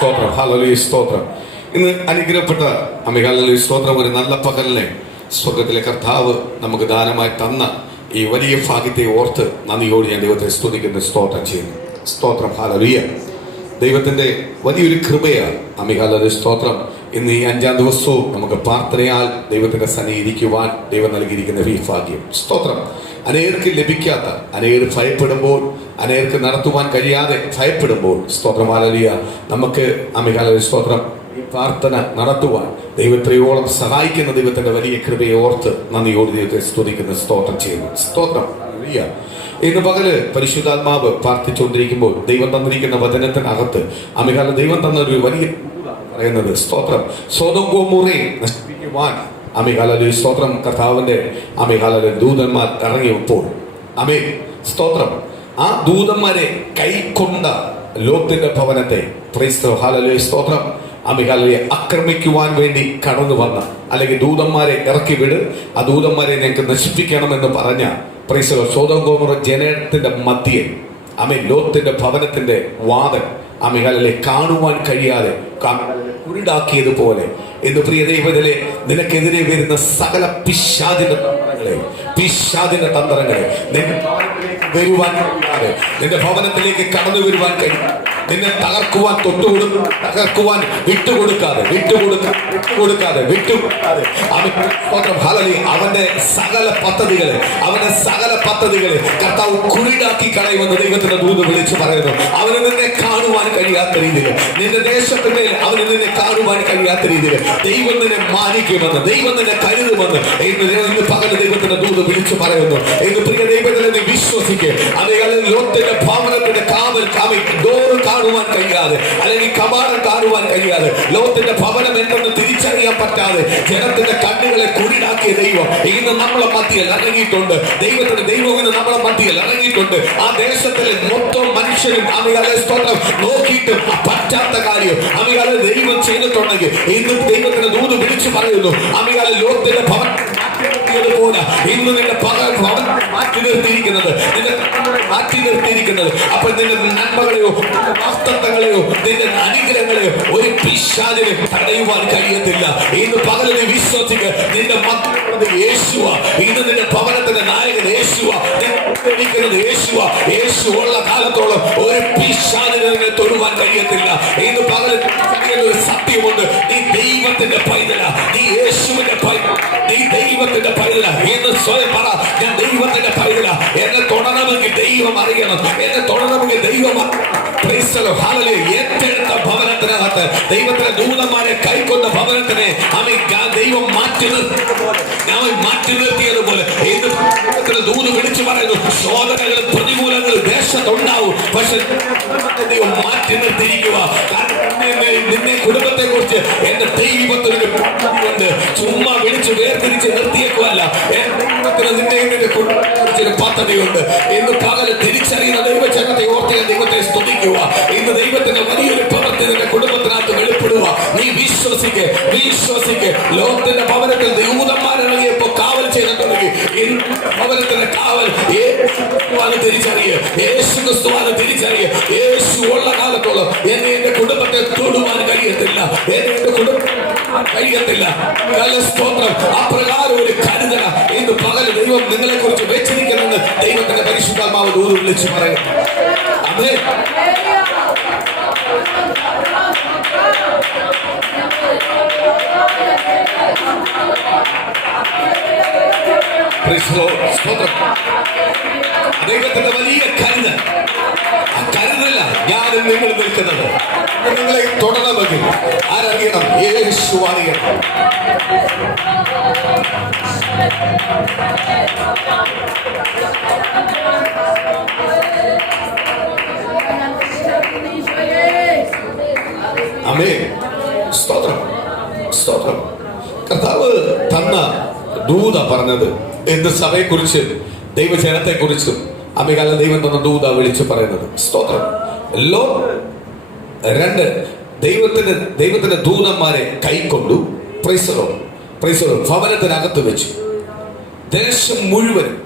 സ്തോത്രം. ഹല്ലേലൂയ, സ്തോത്രം. ഇന്ന് അനുഗ്രഹപ്പെട്ട ഹല്ലേലൂയ, സ്തോത്രം. ഒരു നല്ല പകലിനെ സ്വർഗത്തിലെ കർത്താവ് നമുക്ക് ദാനമായി തന്ന ഈ വലിയ ഭാഗ്യത്തെ ഓർത്ത് നന്ദിയോട് ഞാൻ ദൈവത്തെ സ്തുതിക്കുന്ന സ്തോത്രം ചെയ്യുന്നു. സ്തോത്രം. ഹല്ലേലൂയ. ദൈവത്തിന്റെ വലിയൊരു കൃപയാണ് ഹല്ലേലൂയ, സ്തോത്രം. ഇന്ന് ഈ 5-ാം ദിവസവും നമുക്ക് പ്രാർത്ഥനയാൽ ദൈവത്തിന്റെ സന്നിധിയിരിക്കുവാൻ ദൈവം നൽകിയിരിക്കുന്ന ഈ ഭാഗ്യം. സ്തോത്രം. അനേർക്ക് ലഭിക്കാത്ത, അനേർ ഭയപ്പെടുമ്പോൾ, അനേർക്ക് നടത്തുവാൻ കഴിയാതെ ഭയപ്പെടുമ്പോൾ, സ്തോത്രം ഹല്ലേലൂയ, നമുക്ക് ഹല്ലേലൂയ, സ്തോത്രം, ഈ പ്രാർത്ഥന നടത്തുവാൻ ദൈവത്തെയോളം സഹായിക്കുന്ന ദൈവത്തിന്റെ വലിയ കൃപയെ ഓർത്ത് നന്ദിയോട് ദൈവത്തെ സ്തുതിക്കുന്ന സ്തോത്രം ചെയ്യുന്നു. സ്തോത്രം. ഹല്ലേലൂയ. ഇന്ന് പകല് പരിശുദ്ധാത്മാവ് പ്രാർത്ഥിച്ചുകൊണ്ടിരിക്കുമ്പോൾ ദൈവം തന്നിരിക്കുന്ന വചനത്തിനകത്ത് ദൈവം തന്ന ഒരു വലിയ പറയുന്നത്, സ്തോത്രം, സോദോം ഗൊമോറയെ നശിപ്പിക്കുവാൻ ഹല്ലേലൂയ, സ്തോത്രം, കർത്താവിന്റെ ഹല്ലേലൂയ ദൂതന്മാർ ഇറങ്ങിയപ്പോൾ സ്തോത്രം, ആ ദൂതന്മാരെ കൈക്കൊണ്ട ലോത്തിന്റെ ഭവനത്തെ ഹല്ലേലൂയ, സ്തോത്രം, ഹല്ലേലൂയ, ആക്രമിക്കുവാൻ വേണ്ടി കടന്നു വന്ന, അല്ലെങ്കിൽ ദൂതന്മാരെ ഇറക്കി വിട്, ആ ദൂതന്മാരെ ഞങ്ങൾക്ക് നശിപ്പിക്കണമെന്ന് പറഞ്ഞ സോദോം ഗൊമോറ ജനത്തിന്റെ മധ്യേ ലോത്തിന്റെ ഭവനത്തിന്റെ വാതൻ ഹല്ലേലൂയ കാണുവാൻ കഴിയാതെ കുരുടാക്കിയതുപോലെ എന്ന് പ്രിയ ദൈവത്തിലെ നിനക്കെതിരെ വരുന്ന സകല പിശാചിന്റെ തന്ത്രങ്ങളെ വരുവാൻ കഴിയാതെ, നിന്റെ ഭവനത്തിലേക്ക് കടന്നു വരുവാൻ കഴിയും, നിന്നെ തകർക്കുവാൻ തകർക്കുവാൻ വിട്ടുകൊടുക്കാതെ അവന്റെ സകല പദ്ധതികളെ കർത്താവ് കുരുടാക്കി കളയുമെന്ന് ദൈവത്തിന്റെ ദൂത് വിളിച്ചു പറയുന്നു. അവന് നിന്നെ കാണുവാൻ കഴിയാത്ത രീതിയിൽ, നിന്റെ ദേശത്തിന്റെ അവന് നിന്നെ കാണുവാൻ കഴിയാത്ത രീതിയിൽ ദൈവം നിന്നെ മാനിക്കുമെന്ന്, ദൈവം നിന്നെ കരുതുമെന്ന് ഇന്ന് പകൽ ദൈവത്തിന്റെ ദൂത് വിളിച്ചു പറയുന്നു. എന്ന് പ്രിയ ദൈവത്തിനെ നീ വിശ്വസിക്കുക. അല്ലെങ്കിൽ ലോകത്തിന്റെ ഭവനത്തിന്റെ ഡോറ് കാണുവാൻ കഴിയാതെ, അല്ലെങ്കിൽ കവാടം കാണുവാൻ കഴിയാതെ, ലോകത്തിന്റെ ഭവനം എന്തെന്ന് തിരിച്ചറിയാൻ പറ്റാതെ ജനത്തിന്റെ കണ്ണുകളെ കുരുടാക്കിയ ദൈവം ഇന്ന് നമ്മളെ മധ്യയിൽ ഇറങ്ങിയിട്ടുണ്ട്. ദൈവം ഇന്ന് നമ്മളെ മധ്യയിൽ ഇറങ്ങിയിട്ടുണ്ട്. ആ ദേശത്തിലെ മൊത്തം മനുഷ്യരും സ്തോത്രം നോക്കിയിട്ടും പറ്റാത്ത കാര്യം ദൈവം ചെയ്തിട്ടുണ്ടെങ്കിൽ ഇന്ന് ദൈവത്തിന്റെ ദൂത് വിളിച്ചു പറയുന്നു. ലോകത്തിന്റെ ഭവനം പോലെ ഇന്ന് നിന്റെ ഭവനം മാറ്റി നിർത്തിയിരിക്കുന്നത്, അപ്പോൾ നിന്റെ നന്മകളെയോ വാസ്തവങ്ങളെയോ നിന്റെ അനുഗ്രഹങ്ങളെയോ ഒരു പിശാചിനെ തടയുവാൻ കഴിയത്തില്ല. ഇന്ന് പകലിനെ വിശ്വസിക്ക്. നിന്റെ മക്കളുടെ യേശുവ, ഇന്ന് നിന്റെ ഭവനത്തിന്റെ നായകൻ യേശുവ, യേശു ഉള്ള കാലത്തോളം ഒരു പിശാചിനെ നിന്നെ തൊടുവാൻ കഴിയത്തില്ല. ഇന്ന് പകൽ ഒരു സത്യമുണ്ട്. നീ ദൈവത്തിന്റെ പൈതല, നീ യേശുവിന്റെ പൈതല, നീ ദൈവത്തിന്റെ പൈതല എന്ന് സ്വയം പറ. ഞാൻ ദൈവത്തിന്റെ പൈതല. എന്നെ തൊടണമെങ്കിൽ ദൈവം അറിയണം, എന്നെ തൊടണമെങ്കിൽ ദൈവം ഏറ്റെടുത്ത ഭവനത്തിനകത്ത് ദൈവത്തിന്റെ ദൂതന്മാരെ കൈക്കൊണ്ട ഭവനത്തിനെ ദൈവം മാറ്റി നിർത്തിയതുപോലെ ദൈവത്തിന്റെ ദൂത് വിളിച്ചു പറയുന്നു. ശോധനകളും പ്രതികൂലങ്ങളും ദേശത്തുണ്ടാവും, പക്ഷെ ദൈവം മാറ്റി നിർത്തിയിരിക്കുക. നിന്നെ കുടുംബത്തെ കുറിച്ച് എന്റെ ദൈവത്തിനൊരു പദ്ധതിയുണ്ട്. ചുമ്മാ വിളിച്ച് വേർതിരിച്ച് നിർത്തിയേക്കുമല്ല. ദൈവത്തിന് നിന്റെ കുടുംബത്തിന് പദ്ധതിയുണ്ട്. ഇന്ന് പകല് തിരിച്ചറിയുന്ന ദൈവജനത്തെ ഓർത്ത് ദൈവത്തെ സ്തുതിക്കുക. ഇന്ന് ദൈവത്തിന്റെ വലിയൊരു പ്രവൃത്തി നിന്റെ കുടുംബത്തിനകത്ത് വെളിപ്പെടുക. നീ വിശ്വസിക്ക്. ലോകത്തിന്റെ ഭവനത്തിൽ ദൂതന്മാരിറങ്ങിയപ്പോ കാവൽ ചെയ്തിട്ടുണ്ടെങ്കിൽ ഭവനത്തിന്റെ കാവൽ തിരിച്ചറിയ, യേശു ക്രിസ്തുവാണ് തിരിച്ചറിയ. യേശു ഉള്ള കാലത്തോളം എന്റെ കുടുംബത്തെ തൊടുവാൻ കഴിയത്തില്ല, എന്റെ കുടുംബം കഴിയത്തില്ല. സ്തോത്രം. അപ്രകാരം ഒരു കരുതല ഇന്ന് പകല് ദൈവം നിങ്ങളെ കുറിച്ച് വെച്ചിരിക്കുന്നെന്ന് ദൈവത്തിന്റെ പരിശുദ്ധാത്മാവ് ദൂത് വിളിച്ചു പറയും. അതെ, ദൈവത്തിന്റെ വലിയ കരുതൽ. ആ കരുതല്ല ഞാനും നിങ്ങൾ നിൽക്കുന്നത്. നിങ്ങളെ തുടരണമെങ്കിൽ ആരറിയണം? യേശു അറിയണം. ആമേൻ. സ്തോത്രം. കർത്താവ് തന്ന ദൂത പറഞ്ഞത് എന്ത് സഭയെ കുറിച്ച്, ദൈവജനത്തെ കുറിച്ചും ദൈവം തന്ന ദൂത വിളിച്ചു പറയുന്നത്. സ്തോത്രം. രണ്ട്, ദൈവത്തിന്റെ ദൂതന്മാരെ കൈക്കൊണ്ടു. ഭവനത്തിനകത്ത് വെച്ചു. ദേശം മുഴുവനും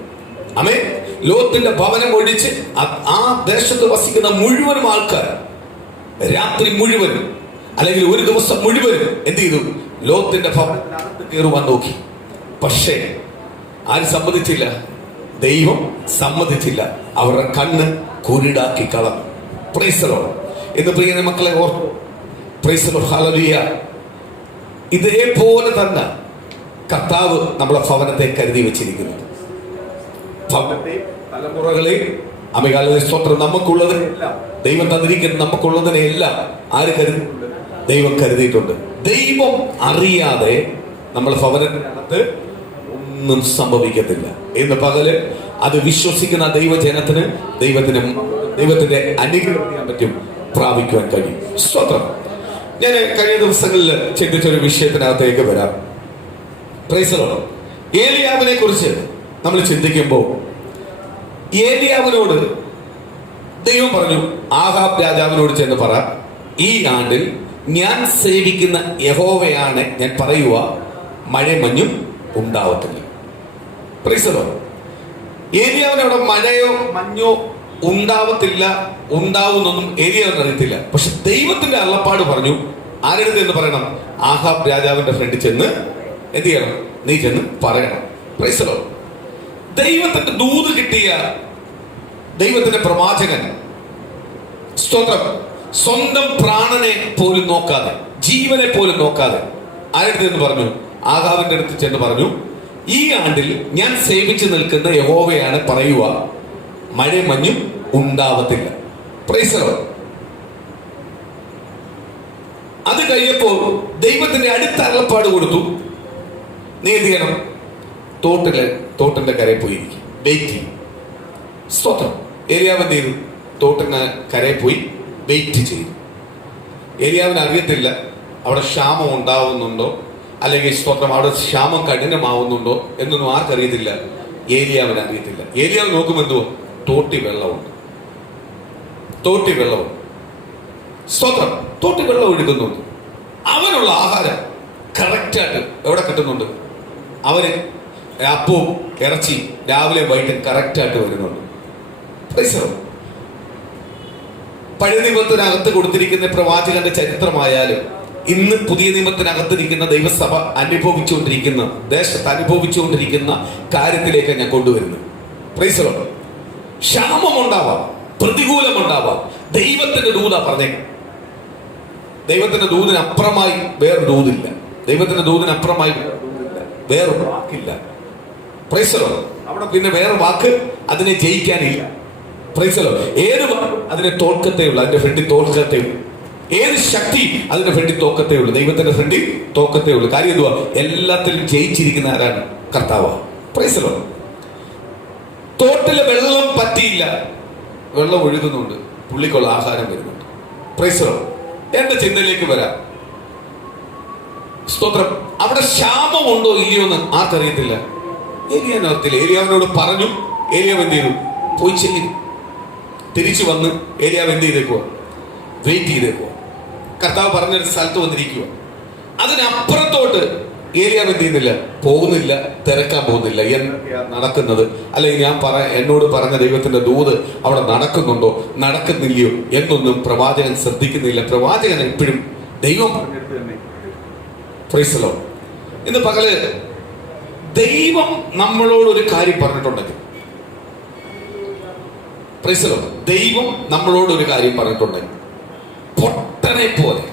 ലോകത്തിന്റെ ഭവനം ഒഴിച്ച് ആ ദേശത്ത് വസിക്കുന്ന മുഴുവനും ആൾക്കാർ രാത്രി മുഴുവനും അല്ലെങ്കിൽ ഒരു ദിവസം മുഴുവനും എന്ത് ചെയ്തു? ലോത്തിന്റെ ഭവനത്തിനകത്ത് കയറുവാൻ നോക്കി. പക്ഷേ ആരും സമ്മതിച്ചില്ല. ദൈവം സമ്മതിച്ചില്ല. അവരുടെ കണ്ണ് കുരുടാക്കി കളഞ്ഞു. Price the Lord. എന്ന് പ്രിയ മക്കളെ ഓർത്തു. Price the Lord. ഹല്ലേലൂയ. ഇതേപോലെ തന്നെ കർത്താവ് നമ്മളെ ഭവനത്തെ കരുതി വെച്ചിരിക്കുന്നത്. ഭവനത്തെ, തലമുറകളെ, അമികാല സ്തോത്രം, നമുക്കുള്ളതിനെല്ലാം, ദൈവം തന്നിരിക്കുന്ന നമുക്കുള്ളതിനെല്ലാം ആര് കരുതിയിട്ടുണ്ട്? ദൈവം കരുതിയിട്ടുണ്ട്. ദൈവം അറിയാതെ നമ്മളെ ഭവനത്തിനകത്ത് ഒന്നും സംഭവിക്കത്തില്ല. ഇന്ന് പകല് അത് വിശ്വസിക്കുന്ന ദൈവജനത്തിന് ദൈവത്തിന്റെ അനുഗ്രഹം ചെയ്യാൻ പറ്റും, പ്രാപിക്കുവാൻ കഴിയും. സ്തോത്രം. ഞാൻ കഴിഞ്ഞ ദിവസങ്ങളിൽ ചിന്തിച്ചൊരു വിഷയത്തിനകത്തേക്ക് വരാം. Praise the lord. ഏലിയാവിനെ കുറിച്ച് നമ്മൾ ചിന്തിക്കുമ്പോൾ ഏലിയാവിനോട് ദൈവം പറഞ്ഞു, ആഹാബ് രാജാവിനോട് ചെന്ന് പറ, ഈ ആണ്ടിൽ ഞാൻ സേവിക്കുന്ന യഹോവയാണ് ഞാൻ പറയുക, മഴയും മഞ്ഞും ഉണ്ടാവത്തില്ല. Price the Lord. ഏലിയാവിനവിടെ മഴയോ മഞ്ഞോ ഉണ്ടാവത്തില്ല, ഉണ്ടാവുന്നൊന്നും ഏലിയാവിന് അറിയത്തില്ല. പക്ഷെ ദൈവത്തിന്റെ അള്ളപ്പാട് പറഞ്ഞു, ആരെടുത്ത് എന്ന് പറയണം? ആഹാബ് രാജാവിന്റെ ഫ്രണ്ടിൽ ചെന്ന് എന്ത് ചെയ്യണം? നീ ചെന്ന് പറയണം. Price the Lord. ദൈവത്തിന്റെ ദൂത് കിട്ടിയ ദൈവത്തിന്റെ പ്രവാചകൻ, സ്തോത്രം, സ്വന്തം പ്രാണനെ പോലും നോക്കാതെ, ജീവനെ പോലും നോക്കാതെ ആരെടുത്ത് എന്ന് പറഞ്ഞു? ആഹാബിന്റെ അടുത്ത് ചെന്ന് പറഞ്ഞു, ഈ ആണ്ടിൽ ഞാൻ സേവിച്ചു നിൽക്കുന്ന യഹോവയാണ് പറയുക, മഴയും മഞ്ഞും ഉണ്ടാവത്തില്ല. Price the Lord. അത് കഴിഞ്ഞപ്പോൾ ദൈവത്തിന്റെ അടുത്ത അരുളപ്പാട് കൊടുത്തു, നീ എന്ത് ചെയ്യണം? തോട്ടിന്റെ കരയിൽ പോയിരിക്കും, വെയിറ്റ് ചെയ്യും. സ്തോത്രം. ഏലിയാവ് എന്ത് ചെയ്തു? തോട്ടിന് കരയിൽ പോയി വെയിറ്റ് ചെയ്തു. ഏലിയാവിന് അറിയത്തില്ല അവിടെ ക്ഷാമം ഉണ്ടാവുന്നുണ്ടോ, അല്ലെങ്കിൽ സ്തോത്രം അവിടെ ക്ഷാമം കഠിനമാവുന്നുണ്ടോ എന്നൊന്നും ആർക്കറിയത്തില്ല. ഏലിയാവിന് അറിയത്തില്ല. ഏലിയാവ് നോക്കുമെന്തോ തോട്ടി വെള്ളമുണ്ട്. സ്തോത്രം. തോട്ടി വെള്ളം ഒഴുകുന്നുണ്ട്. അവനുള്ള ആഹാരം കറക്റ്റായിട്ട് എവിടെ കിട്ടുന്നുണ്ട്? അവന് അപ്പവും ഇറച്ചി രാവിലെ വൈകിട്ട് കറക്റ്റായിട്ട് വരുന്നുണ്ട്. പഴയ നിയമത്തിനകത്ത് കൊടുത്തിരിക്കുന്ന പ്രവാചകന്റെ ചരിത്രമായാലും ഇന്ന് പുതിയ നിയമത്തിനകത്തിരിക്കുന്ന ദൈവസഭ അനുഭവിച്ചുകൊണ്ടിരിക്കുന്ന, ദേശത്ത് അനുഭവിച്ചുകൊണ്ടിരിക്കുന്ന കാര്യത്തിലേക്ക് ഞാൻ കൊണ്ടുവരുന്നു. Price the Lord. ക്ഷാമം ഉണ്ടാവാം, പ്രതികൂലം ഉണ്ടാവാം. ദൈവത്തിന്റെ ദൂത പറഞ്ഞേക്കും. ദൈവത്തിന്റെ ദൂതിനപ്പുറമായി വേറൊരു ദൂതില്ല. ദൈവത്തിന്റെ ദൂതിനപ്പുറമായി വേറൊരു വാക്കില്ല. Price the Lord. അവിടെ പിന്നെ വേറെ വാക്ക് അതിനെ ജയിക്കാനില്ല. Price the Lord. ഏത് വാക്കും അതിനെ തോൽക്കത്തേ ഉള്ളൂ, അതിന്റെ ഫ്രണ്ടിൽ തോൽക്കത്തേ ഉള്ളൂ. ഏത് ശക്തി അതിന്റെ ഫ്രണ്ടിൽ തോക്കത്തേ ഉള്ളൂ, ദൈവത്തിന്റെ ഫ്രണ്ടിൽ തോക്കത്തേ ഉള്ളൂ. കാര്യം എന്തുവാ? എല്ലാത്തിലും ജയിച്ചിരിക്കുന്ന ആരാണ്? കർത്താവ്. Praise the lord. തോട്ടിലെ വെള്ളം പറ്റിയില്ല, വെള്ളം ഒഴുകുന്നുണ്ട്, പുള്ളിക്കുള്ള ആഹാരം വരുന്നുണ്ട്. Praise the lord. എന്റെ ചിന്തയിലേക്ക് വരാം. സ്തോത്രം. അവിടെ ക്ഷാമം ഉണ്ടോ ഇല്ലയോ എന്ന് ആർക്കറിയത്തില്ല. ഏലിയാവിനറിയത്തില്ല. ഏലിയാവിനോട് പറഞ്ഞു. ഏലിയാവ് എന്ത് ചെയ്തു? പോയി ചെല്ലും. തിരിച്ചു വന്ന് ഏലിയാവ് എന്ത് ചെയ്തേക്കുക? വെയിറ്റ് ചെയ്തേക്കുക. കർത്താവ് പറഞ്ഞൊരു സ്ഥലത്ത് വന്നിരിക്കുക. അതിനപ്പുറത്തോട്ട് ഏലിയാവ് എന്ത് ചെയ്യുന്നില്ല? പോകുന്നില്ല, തിരക്കാൻ പോകുന്നില്ല. എന്തൊക്കെയാണ് നടക്കുന്നത്, അല്ലെങ്കിൽ എന്നോട് പറഞ്ഞ ദൈവത്തിന്റെ ദൂത് അവിടെ നടക്കുന്നുണ്ടോ നടക്കുന്നില്ലയോ എന്നൊന്നും പ്രവാചകൻ ശ്രദ്ധിക്കുന്നില്ല. പ്രവാചകൻ എപ്പോഴും ദൈവം പറഞ്ഞെടുത്ത് തന്നെ. Price the Lord. ഇന്ന് പകല് ദൈവം നമ്മളോട് ഒരു കാര്യം പറഞ്ഞിട്ടുണ്ടെങ്കിൽ, പ്രൈസ് ദി ലോർഡ്, ദൈവം നമ്മളോട് ഒരു കാര്യം പറഞ്ഞിട്ടുണ്ടെങ്കിൽ പൊട്ടനെ പോലെ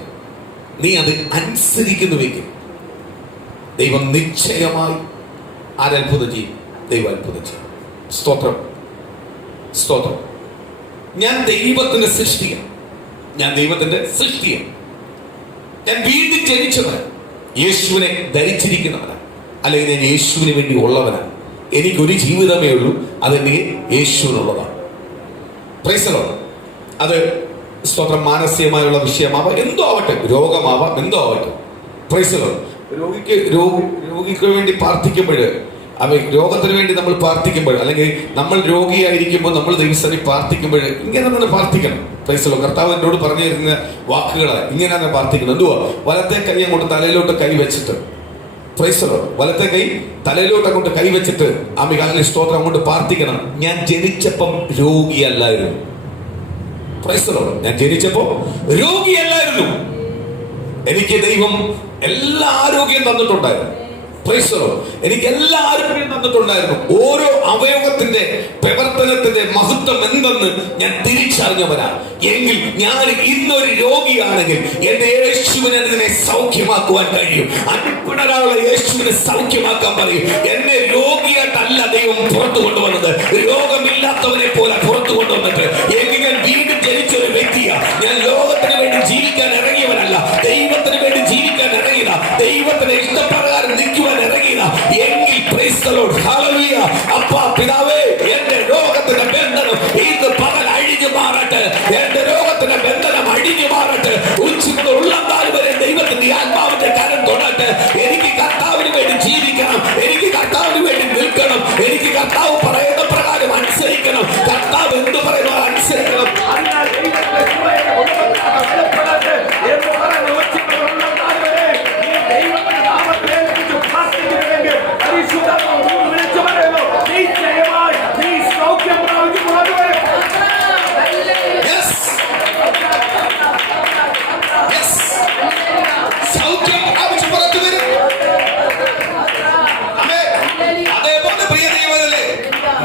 നീ അത് അനുസരിക്കുന്നുവെങ്കിൽ ദൈവം നിശ്ചയമായി ആരത്ഭുതം ചെയ്യും. ദൈവം അത്ഭുതം ചെയ്യും. സ്തോത്രം. സ്തോത്രം. ഞാൻ ദൈവത്തിന്റെ സൃഷ്ടിയാണ്. ഞാൻ വീണ്ടും ജനിച്ചവനാണ്. യേശുവിനെ ധരിച്ചിരിക്കുന്നവനാണ്. അല്ലെങ്കിൽ ഞാൻ യേശുവിന് വേണ്ടി ഉള്ളവനാണ്. എനിക്കൊരു ജീവിതമേ ഉള്ളൂ, അതെനിക്ക് യേശുവിനുള്ളതാണ്. Price the Lord. അത് സ്തോത്രം മാനസികമായുള്ള വിഷയമാവാം, എന്തോ ആവട്ടെ, രോഗമാവാം, എന്തോ ആവട്ടെ. Price the Lord. രോഗിക്ക് വേണ്ടി പ്രാർത്ഥിക്കുമ്പോൾ, രോഗത്തിന് വേണ്ടി നമ്മൾ പ്രാർത്ഥിക്കുമ്പോൾ, അല്ലെങ്കിൽ നമ്മൾ രോഗിയായിരിക്കുമ്പോൾ നമ്മൾ ദൈവസ്ഥനിൽ പ്രാർത്ഥിക്കുമ്പോൾ ഇങ്ങനെ നമ്മൾ പ്രാർത്ഥിക്കണം. Price the Lord. കർത്താവ് എന്നോട് പറഞ്ഞു തരുന്ന വാക്കുകളെ ഇങ്ങനെയാണ് പ്രാർത്ഥിക്കുന്നത്. എന്തുവാ? വലത്തെ കൈ അങ്ങോട്ട് തലയിലോട്ട് കൈ വെച്ചിട്ട്, പ്രൈസ് ദി ലോർഡ്, വലത്തെ കൈ തലയിലോട്ട് അങ്ങോട്ട് കൈ വെച്ചിട്ട് ആമേൻ സ്തോത്രം അങ്ങോട്ട് പ്രാർത്ഥിക്കണം. ഞാൻ ജനിച്ചപ്പം രോഗിയല്ലായിരുന്നു. Praise the lord. ഞാൻ ജനിച്ചപ്പോ രോഗിയല്ലായിരുന്നു. എനിക്ക് ദൈവം എല്ലാ ആരോഗ്യം തന്നിട്ടുണ്ടായിരുന്നു. എനിക്ക് എല്ലാ ആരോഗ്യം തന്നിട്ടുണ്ടായിരുന്നു. ഓരോ അവയവത്തിന്റെ പ്രവർത്തനത്തിന്റെ മഹത്വം എന്തെന്ന് ഞാൻ തിരിച്ചറിഞ്ഞവനാണ്. എങ്കിൽ ഞാൻ ഇന്നൊരു രോഗിയാണെങ്കിൽ എന്റെ യേശുവിനെ അതിനെ സൗഖ്യമാക്കുവാൻ കഴിയും. അടിപ്പിണരാളുള്ള യേശുവിനെ സൗഖ്യമാക്കാൻ പറയും. എന്നെ രോഗിയായിട്ടല്ല ദൈവം പുറത്തു കൊണ്ടുവന്നത്, രോഗമില്ലാത്തവനെ പോലെ പുറത്തു കൊണ്ടുവന്നിട്ട് എങ്കിൽ ഞാൻ വീണ്ടും ജനിച്ചൊരു വ്യക്തിയാണ്. ഞാൻ ലോകത്തിന് വേണ്ടി ജീവിക്കാൻ ഇറങ്ങിയവനല്ല, ദൈവത്തിന് വേണ്ടി ജീവിക്കാൻ ഇറങ്ങിയതാ, ദൈവത്തിന്റെ ഇഷ്ടപ്രകാരം നിൽക്കുവാൻ ഇറങ്ങിയതാ. എങ്കിൽ പ്രൈസ് ദി ലോർഡ്, ഹല്ലേലൂയ. അപ്പാ പിതാവേ, എന്റെ രോഗത്തിന്റെ ബന്ധനം ഇന്ന് പകൽ അഴിഞ്ഞു മാറട്ടെ. എന്റെ രോഗത്തിന്റെ ബന്ധനം അഴിഞ്ഞു മാറട്ടെ. ഉച്ചയ്ക്ക് ഉള്ളംകാൽ വരെ ദൈവത്തിന്റെ ആത്മാവിന്റെ കരം തൊടട്ടെ. എനിക്ക് കർത്താവിന് വേണ്ടി ജീവിക്കണം, എനിക്ക് കർത്താവിന് വേണ്ടി നിൽക്കണം, എനിക്ക് കർത്താവ് പറയുന്ന പ്രകാരം അനുസരിക്കണം. കർത്താവ് എന്ത് പറയുന്നോ അനുസരിക്കണം.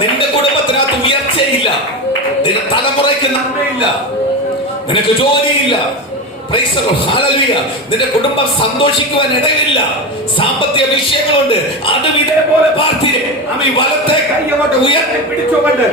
നിന്റെ കുടുംബത്തിനകത്ത് ഉയർച്ചയില്ല, നിന്റെ തലമുറയ്ക്ക് നന്മയില്ല, നിനക്ക് ജോലിയില്ല. Price the Lord, hallelujah. നിന്റെ കുടുംബം സന്തോഷിക്കുവാൻ ഇടയില്ല, സാമ്പത്തിക വിഷയങ്ങളുണ്ട്. അതും ഇതേപോലെ പ്രാർത്ഥിരെ വലത്തെ കൈകൊണ്ട് ഉയർത്തി പിടിച്ചുകൊണ്ട്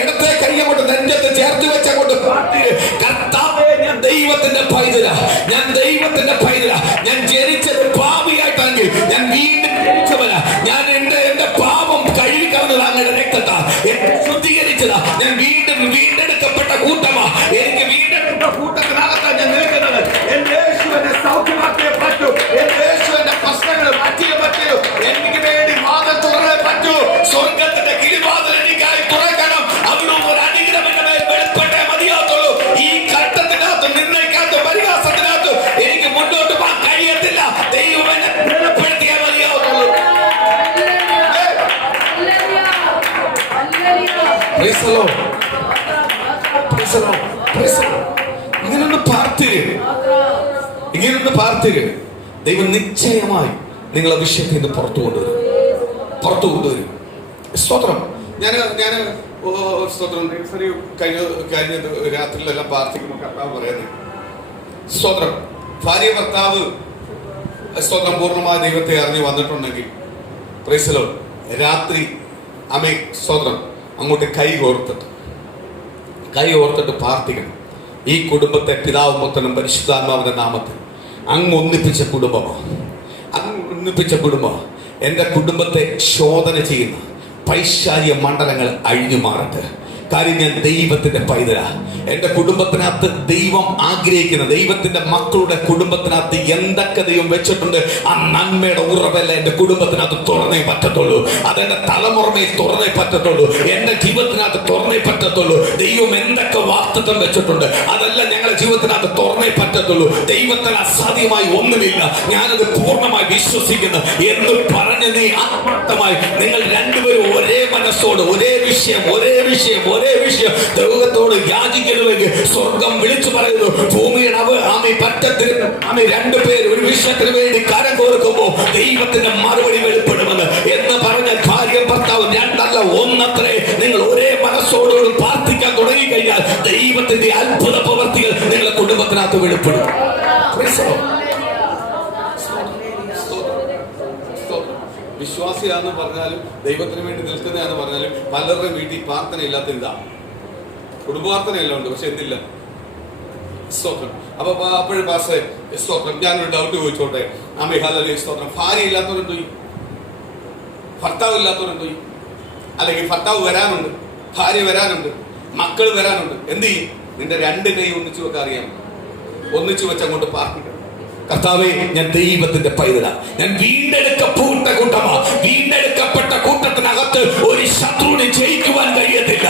ഇടത്തെ കൈകൊണ്ട് നെഞ്ചത്ത് ചേർത്ത് വെച്ചുകൊണ്ട് പ്രാർത്ഥിരെ. കർത്താവേ, ഞാൻ ദൈവത്തിന്റെ പൈതലാ, ഞാൻ ദൈവത്തിന്റെ പൈതലാ. ഞാൻ ജനിച്ചത് പാപിയായിട്ടെങ്കിൽ ഞാൻ വീണ്ടും ജനിച്ചവനാ. ഞാൻ എന്റെ പാപം കഴുകിക്കളഞ്ഞത് അങ്ങയുടെ രക്തത്താ, എന്നെ ശുദ്ധീകരിച്ചതാ. ഞാൻ വീണ്ടും വീണ്ടെടുക്കപ്പെട്ട കൂട്ടമാ. എനിക്ക് വീണ്ടെടുത്ത കൂട്ടത്തിനകത്താ ഞാൻ നിൽക്കുന്നത്. എന്റെ യേശു എന്നെ സൗഖ്യമാക്കിയേ പറ്റൂ. എന്റെ യേശു എന്റെ പ്രശ്നങ്ങൾ മാറ്റിയേ പറ്റൂ. എനിക്ക് വേണ്ടി വാതിൽ തുറന്നേ പറ്റൂ. സ്വർഗത്തിന്റെ കിളിവാതിൽ എനിക്കായി തുറക്കണം. അവിടെ ഒരു അനുഗ്രഹം എന്റെ മേൽ വെളിപ്പെട്ടേ മതിയാത്തുള്ളൂ. ഈ ഘട്ടത്തിനകത്ത്, നിർണ്ണയിക്കാത്ത പരിഹാസത്തിനകത്ത് എനിക്ക് മുന്നോട്ട് പോകാൻ കഴിയത്തില്ല. ദൈവം എന്നെ ദൃഢപ്പെടുത്തിയേ മതിയാവത്തുള്ളൂ. Praise the lord, praise the lord, praise the lord. ഇങ്ങനൊന്ന് പ്രാർത്ഥിക്കുക. ദൈവം നിശ്ചയമായി നിങ്ങളെ വിഷയത്തിൽ നിന്ന് പുറത്തു കൊണ്ടുവരും. സ്തോത്രം. ഞാൻ സ്തോത്രം കഴിഞ്ഞ രാത്രിയിലെല്ലാം പ്രാർത്ഥിക്കുമ്പോൾ കർത്താവ് പറയുന്നത് സ്തോത്രം, ഭാര്യ ഭർത്താവ് സ്തോത്രം പൂർണ്ണമായ ദൈവത്തെ അറിഞ്ഞു വന്നിട്ടുണ്ടെങ്കിൽ പ്രൈസ് ദി ലോർഡ്, രാത്രി അമ്മേ സ്തോത്രം അങ്ങോട്ട് കൈ ഓർത്തിട്ട് പ്രാർത്ഥിക്കണം. ഈ കുടുംബത്തെ പിതാവും പുത്രനും പരിശുദ്ധാത്മാവിന്റെ നാമത്തിൽ അങ്ങ് ഒന്നിപ്പിച്ച കുടുംബം എൻ്റെ കുടുംബത്തെ ശോധന ചെയ്യുന്ന പൈശാചിക മണ്ഡലങ്ങൾ അഴിഞ്ഞു മാറട്ടെ. കാര്യം ഞാൻ ദൈവത്തിന്റെ പൈതലാ. എൻ്റെ കുടുംബത്തിനകത്ത് ദൈവം ആഗ്രഹിക്കുന്ന, ദൈവത്തിന്റെ മക്കളുടെ കുടുംബത്തിനകത്ത് എന്തൊക്കെ ദൈവം വെച്ചിട്ടുണ്ട്, ആ നന്മയുടെ ഉറവല്ല എൻ്റെ കുടുംബത്തിനകത്ത് തുറന്നേ പറ്റത്തുള്ളൂ. അതെന്റെ തലമുറമേൽ തുറന്നേ പറ്റത്തുള്ളൂ. എൻ്റെ ജീവിതത്തിനകത്ത് തുറന്നേ പറ്റത്തുള്ളൂ. ദൈവം എന്തൊക്കെ വാഗ്ദത്തം വെച്ചിട്ടുണ്ട് അതെല്ലാം ഞങ്ങളുടെ ജീവിതത്തിനകത്ത് തുറന്നേ പറ്റത്തുള്ളൂ. ദൈവത്തിന് അസാധ്യമായി ഒന്നുമില്ല. ഞാനത് പൂർണ്ണമായി വിശ്വസിക്കുന്നു എന്ന് പറഞ്ഞ് നീ ആത്മാർത്ഥമായി നിങ്ങൾ രണ്ടുപേരും ഒരേ മനസ്സോട് ഒരേ വിഷയം ദൈവത്തോട് യാചിക്കണമെങ്കിൽ സ്വർഗം വിളിച്ചു പറയുന്നു. ഭൂമിയുടെ പറ്റത്തിന് രണ്ടുപേർ ഒരു വിഷയത്തിന് വേണ്ടി കരം കോർക്കുമ്പോൾ ദൈവത്തിന്റെ മറുപടി വെളിപ്പെടുമെന്ന് എന്ന് പറഞ്ഞ ഭാര്യ ഭർത്താവ് രണ്ടല്ല ഒന്നത്രേ. നിങ്ങൾ ഒരേ മനസ്സോടുകൂടി പ്രാർത്ഥിക്കാൻ തുടങ്ങി കഴിഞ്ഞാൽ ദൈവത്തിന്റെ അത്ഭുത പ്രവൃത്തികൾ നിങ്ങളുടെ കുടുംബത്തിനകത്ത് വെളിപ്പെടും. വിശ്വാസിയാന്ന് പറഞ്ഞാലും ദൈവത്തിന് വേണ്ടി നിൽക്കുന്നതാന്ന് പറഞ്ഞാലും പലരുടെ വീട്ടിൽ പ്രാർത്ഥന ഇല്ലാത്ത ഇതാ. കുടുംബ പ്രാർത്ഥനയെല്ലാം ഉണ്ട്, പക്ഷെ എന്തില്ല സ്തോത്രം. അപ്പൊ അപ്പോഴും പാസ്റ്റേ സ്തോത്രം, ഞാനൊരു ഡൗട്ട് ചോദിച്ചോട്ടെ. ഹല്ലേലൂയ സ്തോത്രം. ഭാര്യ ഇല്ലാത്തവരെന്തോ, ഭർത്താവ് ഇല്ലാത്തവരെന്തോ, അല്ലെങ്കിൽ ഭർത്താവ് വരാനുണ്ട്, ഭാര്യ വരാനുണ്ട്, മക്കൾ വരാനുണ്ട്, എന്ത് ചെയ്യും? നിന്റെ രണ്ട് കൈ ഒന്നിച്ചു വെക്കാൻ അറിയാം. ഒന്നിച്ചു വെച്ച് അങ്ങോട്ട് പ്രാർത്ഥിക്കണം. കർത്താവേ, ഞാൻ ദൈവത്തിന്റെ പൈതലാ, ഞാൻ വീണ്ടെടുക്കപ്പെട്ട കൂട്ടത്തിനകത്ത് ഒരു ശത്രുവിനെ ജയിക്കുവാൻ കഴിയത്തില്ല.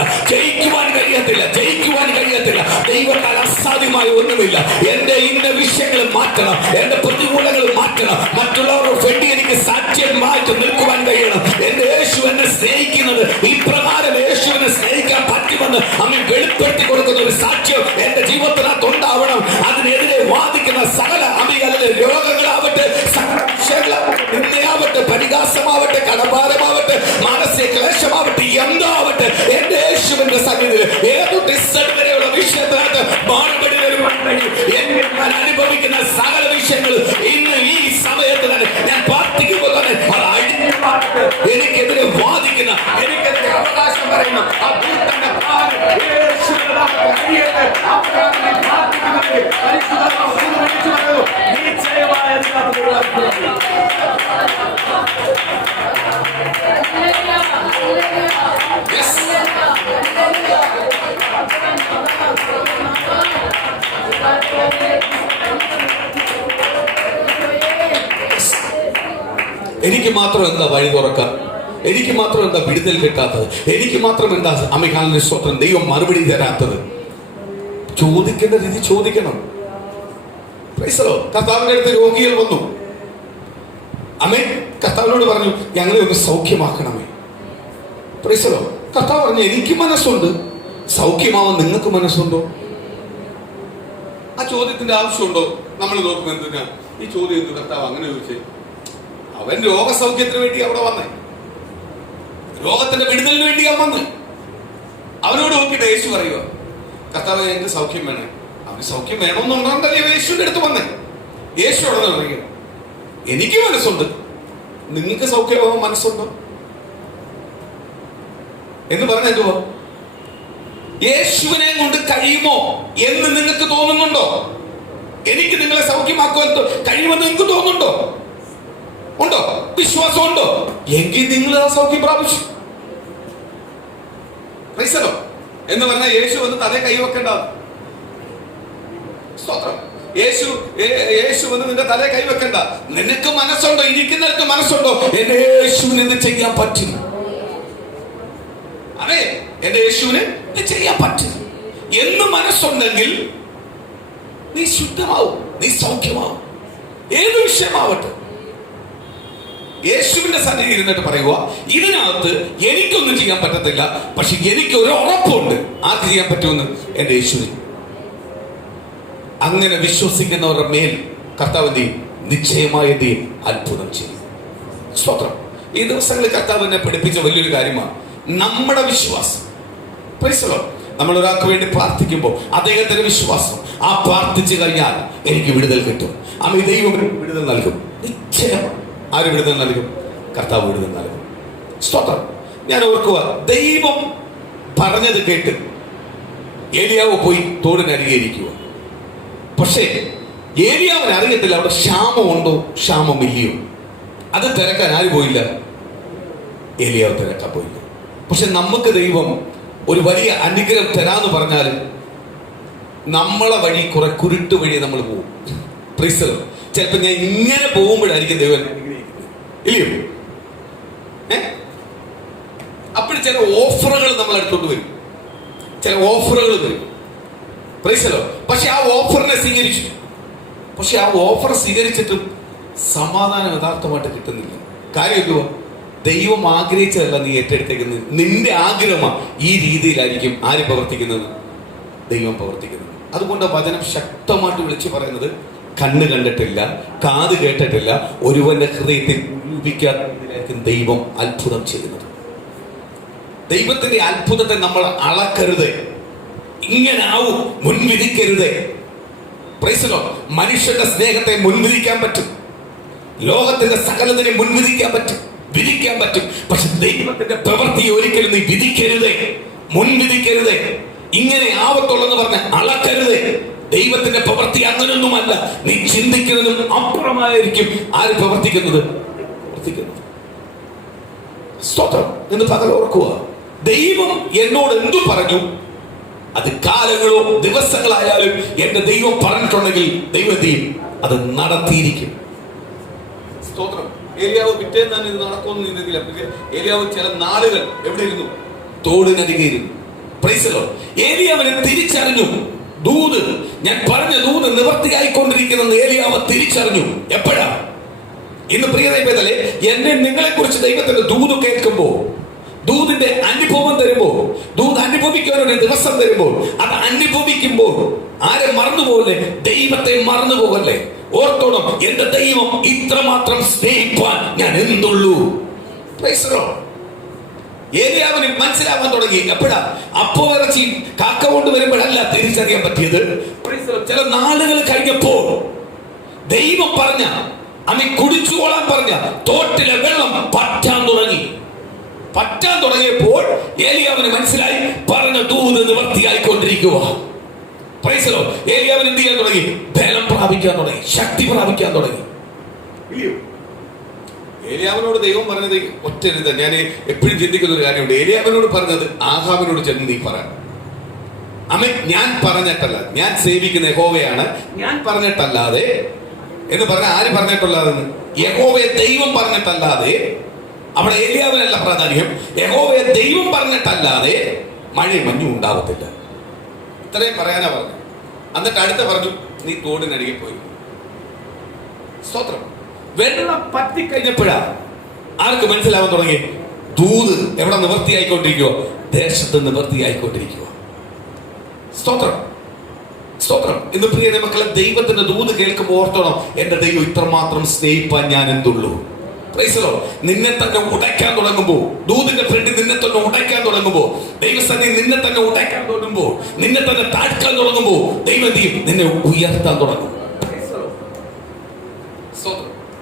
ദൈവത്താൽ അസാധ്യമായ ഒന്നുമില്ല. എന്റെ ഇന്ന വിഷയങ്ങൾ മാറ്റണം, എന്റെ പ്രതികൂലങ്ങൾ മാറ്റണം, മറ്റുള്ളവരുടെ വേണ്ടി എനിക്ക് സാക്ഷ്യമായിട്ട് നിൽക്കുവാൻ കഴിയണം. എന്റെ യേശു എന്നെ സ്നേഹിക്കുന്നത് ഇപ്രകാരം യേശുവിനെ സ്നേഹിക്കാൻ പറ്റുമെന്ന് അമ്മ വെളിപ്പെടുത്തി കൊടുക്കുന്ന ഒരു സാക്ഷ്യം എന്റെ ജീവിതത്തിനകത്ത് ഉണ്ടാവണം. അതിനെതിരെ വാദിക്കുന്ന സകല അമ്മ എനിക്ക് മാത്രം എന്താ വഴി തുറക്കാം? എനിക്ക് മാത്രം എന്താ വിടുതൽ കിട്ടാത്തത്? എനിക്ക് മാത്രം എന്താ അമിഹാലിന്റെ സ്തോത്രം ദൈവം മറുപടി തരാത്തത്? ചോദിക്കേണ്ട രീതി ചോദിക്കണം. കർത്താവിന്റെ അടുത്ത് രോഗികൾ വന്നു. അമേ കർത്താവിനോട് പറഞ്ഞു, ഞങ്ങളെ ഒന്ന് സൗഖ്യമാക്കണമേ. പ്രൈസലോ. കർത്താവ് പറഞ്ഞു, എനിക്ക് മനസ്സുണ്ട്, സൗഖ്യമാവാൻ നിങ്ങൾക്ക് മനസ്സുണ്ടോ? ആ ചോദ്യത്തിന്റെ ആവശ്യമുണ്ടോ? നമ്മൾ നോക്കുമ്പോൾ എന്തിനാ ഈ ചോദ്യം? എന്ത് കർത്താവ് അങ്ങനെ ചോദിച്ചേ? അവൻ രോഗസൗഖ്യത്തിന് വേണ്ടി അവിടെ വന്നേ, രോഗത്തിന്റെ വിടുതലിന് വേണ്ടി അവൻ വന്ന്. അവനോട് നോക്കിയിട്ട് യേശു പറയുക, കർത്താവ് എനിക്ക് സൗഖ്യം വേണേ. അവന് സൗഖ്യം വേണമെന്നുണ്ടല്ലേ യേശുവിന്റെ അടുത്ത് വന്നേ. യേശു അവിടെ പറയുക, എനിക്ക് മനസ്സുണ്ട്, നിങ്ങൾക്ക് സൗഖ്യമാവാൻ മനസ്സുണ്ടോ എന്ന് പറഞ്ഞ എന്തുവാ? യേശുവിനെ കൊണ്ട് കഴിയുമോ എന്ന് നിങ്ങൾക്ക് തോന്നുന്നുണ്ടോ? എനിക്ക് നിങ്ങളെ സൗഖ്യമാക്കുവാൻ കഴിയുമെന്ന് നിങ്ങൾക്ക് തോന്നുന്നുണ്ടോ? ഉണ്ടോ? വിശ്വാസമുണ്ടോ? എങ്കിൽ നിങ്ങൾ ആ സൗഖ്യം പ്രാപിച്ചു. എന്ന് പറഞ്ഞാൽ യേശു വന്ന് തലേ കൈവെക്കേണ്ട. സ്തോത്രം. യേശു വന്ന് നിന്റെ തലേ കൈവെക്കണ്ട. നിനക്ക് മനസ്സുണ്ടോ? ഇരിക്കുന്നവർക്ക് മനസ്സുണ്ടോ? എന്റെ യേശുവിന് ഇത് ചെയ്യാൻ പറ്റും. അതെ, എന്റെ യേശുവിന് ഇത് ചെയ്യാൻ പറ്റും എന്ന് മനസ്സുണ്ടെങ്കിൽ നീ ശുദ്ധമാവും, നീ സൗഖ്യമാവും. ഏത് വിഷയമാവട്ടെ, യേശുവിന്റെ സന്നിധി ഇരുന്നിട്ട് പറയുക, ഇതിനകത്ത് എനിക്കൊന്നും ചെയ്യാൻ പറ്റത്തില്ല, പക്ഷെ എനിക്ക് ഒരു ഉറപ്പുണ്ട്, ആർക്ക് ചെയ്യാൻ പറ്റുമെന്ന്? എന്റെ യേശുവിന്. അങ്ങനെ വിശ്വസിക്കുന്നവരുടെ മേൽ കർത്താവ് നിശ്ചയമായ അത്ഭുതം ചെയ്യും. സ്തോത്രം. ഈ ദിവസങ്ങളിൽ കർത്താവ് എന്നെ പഠിപ്പിച്ച വലിയൊരു കാര്യമാണ് നമ്മുടെ വിശ്വാസം. നമ്മൾ ഒരാൾക്ക് വേണ്ടി പ്രാർത്ഥിക്കുമ്പോൾ അദ്ദേഹത്തിന്റെ വിശ്വാസം, ആ പ്രാർത്ഥിച്ചു കഴിഞ്ഞാൽ എനിക്ക് വിടുതൽ കിട്ടും. അമ്മ ദൈവം വിടുതൽ നൽകും. നിശ്ചയം. ആര് വിടുതൽ നൽകും? കർത്താവ് വിടുതൽ നൽകും. സ്തോത്രം. ഞാൻ ഓർക്കുക, ദൈവം പറഞ്ഞത് കേട്ട് ഏലിയാവ് പോയി തോടിനരികെയിരിക്കുക. പക്ഷേ ഏലിയാവിന് അറിയത്തില്ല അവിടെ ക്ഷാമമുണ്ടോ ക്ഷാമമില്ലയോ. അത് തിരക്കാൻ ആര് പോയില്ല? ഏലിയാവ് തിരക്കാൻ പോയില്ല. പക്ഷെ നമുക്ക് ദൈവം ഒരു വലിയ അനുഗ്രഹം തരാന്ന് പറഞ്ഞാൽ നമ്മളെ വഴി കുറെ കുരുട്ട് വഴി നമ്മൾ പോകും. ചിലപ്പോ ഞാൻ ഇങ്ങനെ പോകുമ്പോഴായിരിക്കും ദൈവം ഇല്ലയോ? അപ്പോഴും ചില ഓഫറുകൾ നമ്മൾ എടുത്തോണ്ട് വരും, ചില ഓഫറുകൾ വരും. പക്ഷെ ആ ഓഫറിനെ സ്വീകരിച്ചു. പക്ഷെ ആ ഓഫർ സ്വീകരിച്ചിട്ടും സമാധാനം യഥാർത്ഥമായിട്ട് കിട്ടുന്നില്ല. കാര്യം എന്തുവാ? ദൈവം ആഗ്രഹിച്ചതല്ല നീ ഏറ്റെടുത്തേക്കുന്നത്. നിന്റെ ആഗ്രഹമാണ്. ഈ രീതിയിലായിരിക്കും ആര് പ്രവർത്തിക്കുന്നത്? ദൈവം പ്രവർത്തിക്കുന്നത്. അതുകൊണ്ട് വചനം ശക്തമായിട്ട് വിളിച്ചു പറയുന്നത്, കണ്ണ് കണ്ടിട്ടില്ല, കാത് കേട്ടിട്ടില്ല, ഒരുവന്റെ ഹൃദയത്തിൽ ഉൽപ്പിക്കാത്ത ദൈവം അത്ഭുതം ചെയ്യുന്നത്. ദൈവത്തിന്റെ അത്ഭുതത്തെ നമ്മൾ അളക്കരുത്, ഇങ്ങനാവും മുൻവിധിക്കരുത്. മനുഷ്യന്റെ സ്നേഹത്തെ മുൻവിധിക്കാൻ പറ്റും, ലോകത്തിന്റെ സകലതിനെ മുൻവിധിക്കാൻ പറ്റും, വിധിക്കാൻ പറ്റും. പക്ഷെ ദൈവത്തിന്റെ പ്രവൃത്തിയെ ഒരിക്കലും നീ വിധിക്കരുത്, മുൻവിധിക്കരുത്. ഇങ്ങനെ ആവത്തുള്ളെന്ന് പറഞ്ഞ് അളക്കരുത്. ദൈവത്തിന്റെ പ്രവൃത്തി അങ്ങനൊന്നുമല്ല. നീ ചിന്തിക്കുന്നതും അപ്പുറമായിരിക്കും ആര് പ്രവർത്തിക്കുന്നത്. സ്തോത്രം എന്ന് പകൽ ഓർക്കുക. ദൈവം എന്നോട് എന്തു പറഞ്ഞു, അത് കാലങ്ങളോ ദിവസങ്ങളായാലും എന്റെ ദൈവം പറഞ്ഞിട്ടുണ്ടെങ്കിൽ ദൈവം എന്ത് ചെയ്യും? അത് നടത്തിയിരിക്കും. സ്തോത്രം. ഏലിയാവ് പിറ്റേന്ന് തന്നെ ഇത് നടക്കുമെന്ന് നീതിയില്ല. ഏലിയാവ് ചില നാളുകൾ എവിടെ ഇരുന്നു? തോടിനരികെ ഇരുന്നു. ഏലിയാവിനെ തിരിച്ചറിഞ്ഞു. ദൂത്, ഞാൻ പറഞ്ഞ ദൂത് നിവർത്തിയായിക്കൊണ്ടിരിക്കുന്നെന്ന് ഏലിയാവ് തിരിച്ചറിഞ്ഞു. എപ്പോഴാ? ഇന്ന് പ്രിയ ദൈവത്തിലെ എന്നെ നിങ്ങളെ കുറിച്ച് ദൈവത്തിന്റെ ദൂത് കേൾക്കുമ്പോൾ, ദൂതിന്റെ അനുഭവം തരുമ്പോൾ, ദൂത് അനുഭവിക്കാനൊരു ദിവസം തരുമ്പോൾ, അത് അനുഭവിക്കുമ്പോൾ ആരെ മറന്നുപോലെ? ദൈവത്തെ മറന്നുപോകല്ലേ. ഓർത്തോണം, എന്റെ ദൈവം ഇത്രമാത്രം സ്നേഹിപ്പാൻ ഞാൻ എന്തുള്ളൂ. ഏലിയാവിന് മനസ്സിലാവാൻ തുടങ്ങി. എപ്പോഴാ? അപ്പോ ഇറച്ചി കാക്ക കൊണ്ട് വരുമ്പോഴല്ല തിരിച്ചറിയാൻ പറ്റിയത്. ചില നാളുകൾ കഴിഞ്ഞപ്പോൾ ദൈവം പറഞ്ഞ, അമ്മ കുടിച്ചുകൊള്ളാൻ പറഞ്ഞ തോട്ടിലെ വെള്ളം പറ്റാൻ തുടങ്ങിയപ്പോൾ ഏലിയാവിന് മനസ്സിലായി, പറഞ്ഞ ദൂത് നിവർത്തിയായിക്കൊണ്ടിരിക്കുക. ഏലിയാവിന് എന്ത് ചെയ്യാൻ തുടങ്ങി? ബലം പ്രാപിക്കാൻ തുടങ്ങി, ശക്തി പ്രാപിക്കാൻ തുടങ്ങി. ഏലിയാവിനോട് ദൈവം പറഞ്ഞത് ഒറ്റ, ഞാൻ എപ്പോഴും ചിന്തിക്കുന്ന ഒരു കാര്യമുണ്ട്. ഏലിയാവിനോട് പറഞ്ഞത് ആഹാബിനോട് ചെന്ന് നീ പറ. ആമേൻ. ഞാൻ പറഞ്ഞിട്ടല്ല, ഞാൻ സേവിക്കുന്ന യഹോവയാണ്, ഞാൻ പറഞ്ഞിട്ടല്ലാതെ എന്ന് പറഞ്ഞാൽ ആര് പറഞ്ഞിട്ടുള്ളതെന്ന്? യഹോവയെ ദൈവം പറഞ്ഞിട്ടല്ലാതെ. അവിടെ ഏലിയാവിനല്ല പ്രാധാന്യം, യഹോവയെ ദൈവം പറഞ്ഞിട്ടല്ലാതെ മഴയും മഞ്ഞും ഉണ്ടാവത്തില്ല. ഇത്രയും പറയാനാ പറഞ്ഞു. എന്നിട്ട് അടുത്ത പറഞ്ഞു, നീ തോടിനരികെ പോയി. സ്തോത്രം. വെള്ളം പറ്റിക്കഴിഞ്ഞപ്പോഴാ ആർക്ക് മനസ്സിലാവാൻ തുടങ്ങി? ദൂത് എവിടെ നിവൃത്തിയായിക്കൊണ്ടിരിക്കുക? ദേശത്ത് നിവൃത്തിയായിക്കൊണ്ടിരിക്കുക. സ്തോത്രം, സ്തോത്രം. ഇന്ന് പ്രിയ മക്കളെ, ദൈവത്തിന്റെ ദൂത് കേൾക്കുമ്പോൾ ഓർത്തോണം, എന്റെ ദൈവം ഇത്രമാത്രം സ്നേഹിപ്പാൻ ഞാൻ എന്തുള്ളൂ. നിന്നെ തന്നെ ഉടയ്ക്കാൻ തുടങ്ങുമ്പോൾ, ദൂതിന്റെ ഫ്രണ്ട് നിന്നെ തന്നെ ഉടയ്ക്കാൻ തുടങ്ങുമ്പോൾ, ദൈവസന്നി നിന്നെ തന്നെ ഉടയ്ക്കാൻ തുടങ്ങുമ്പോൾ, നിന്നെ തന്നെ താഴ്ത്താൻ തുടങ്ങുമ്പോൾ, ദൈവം നിന്നെ ഉയർത്താൻ തുടങ്ങും.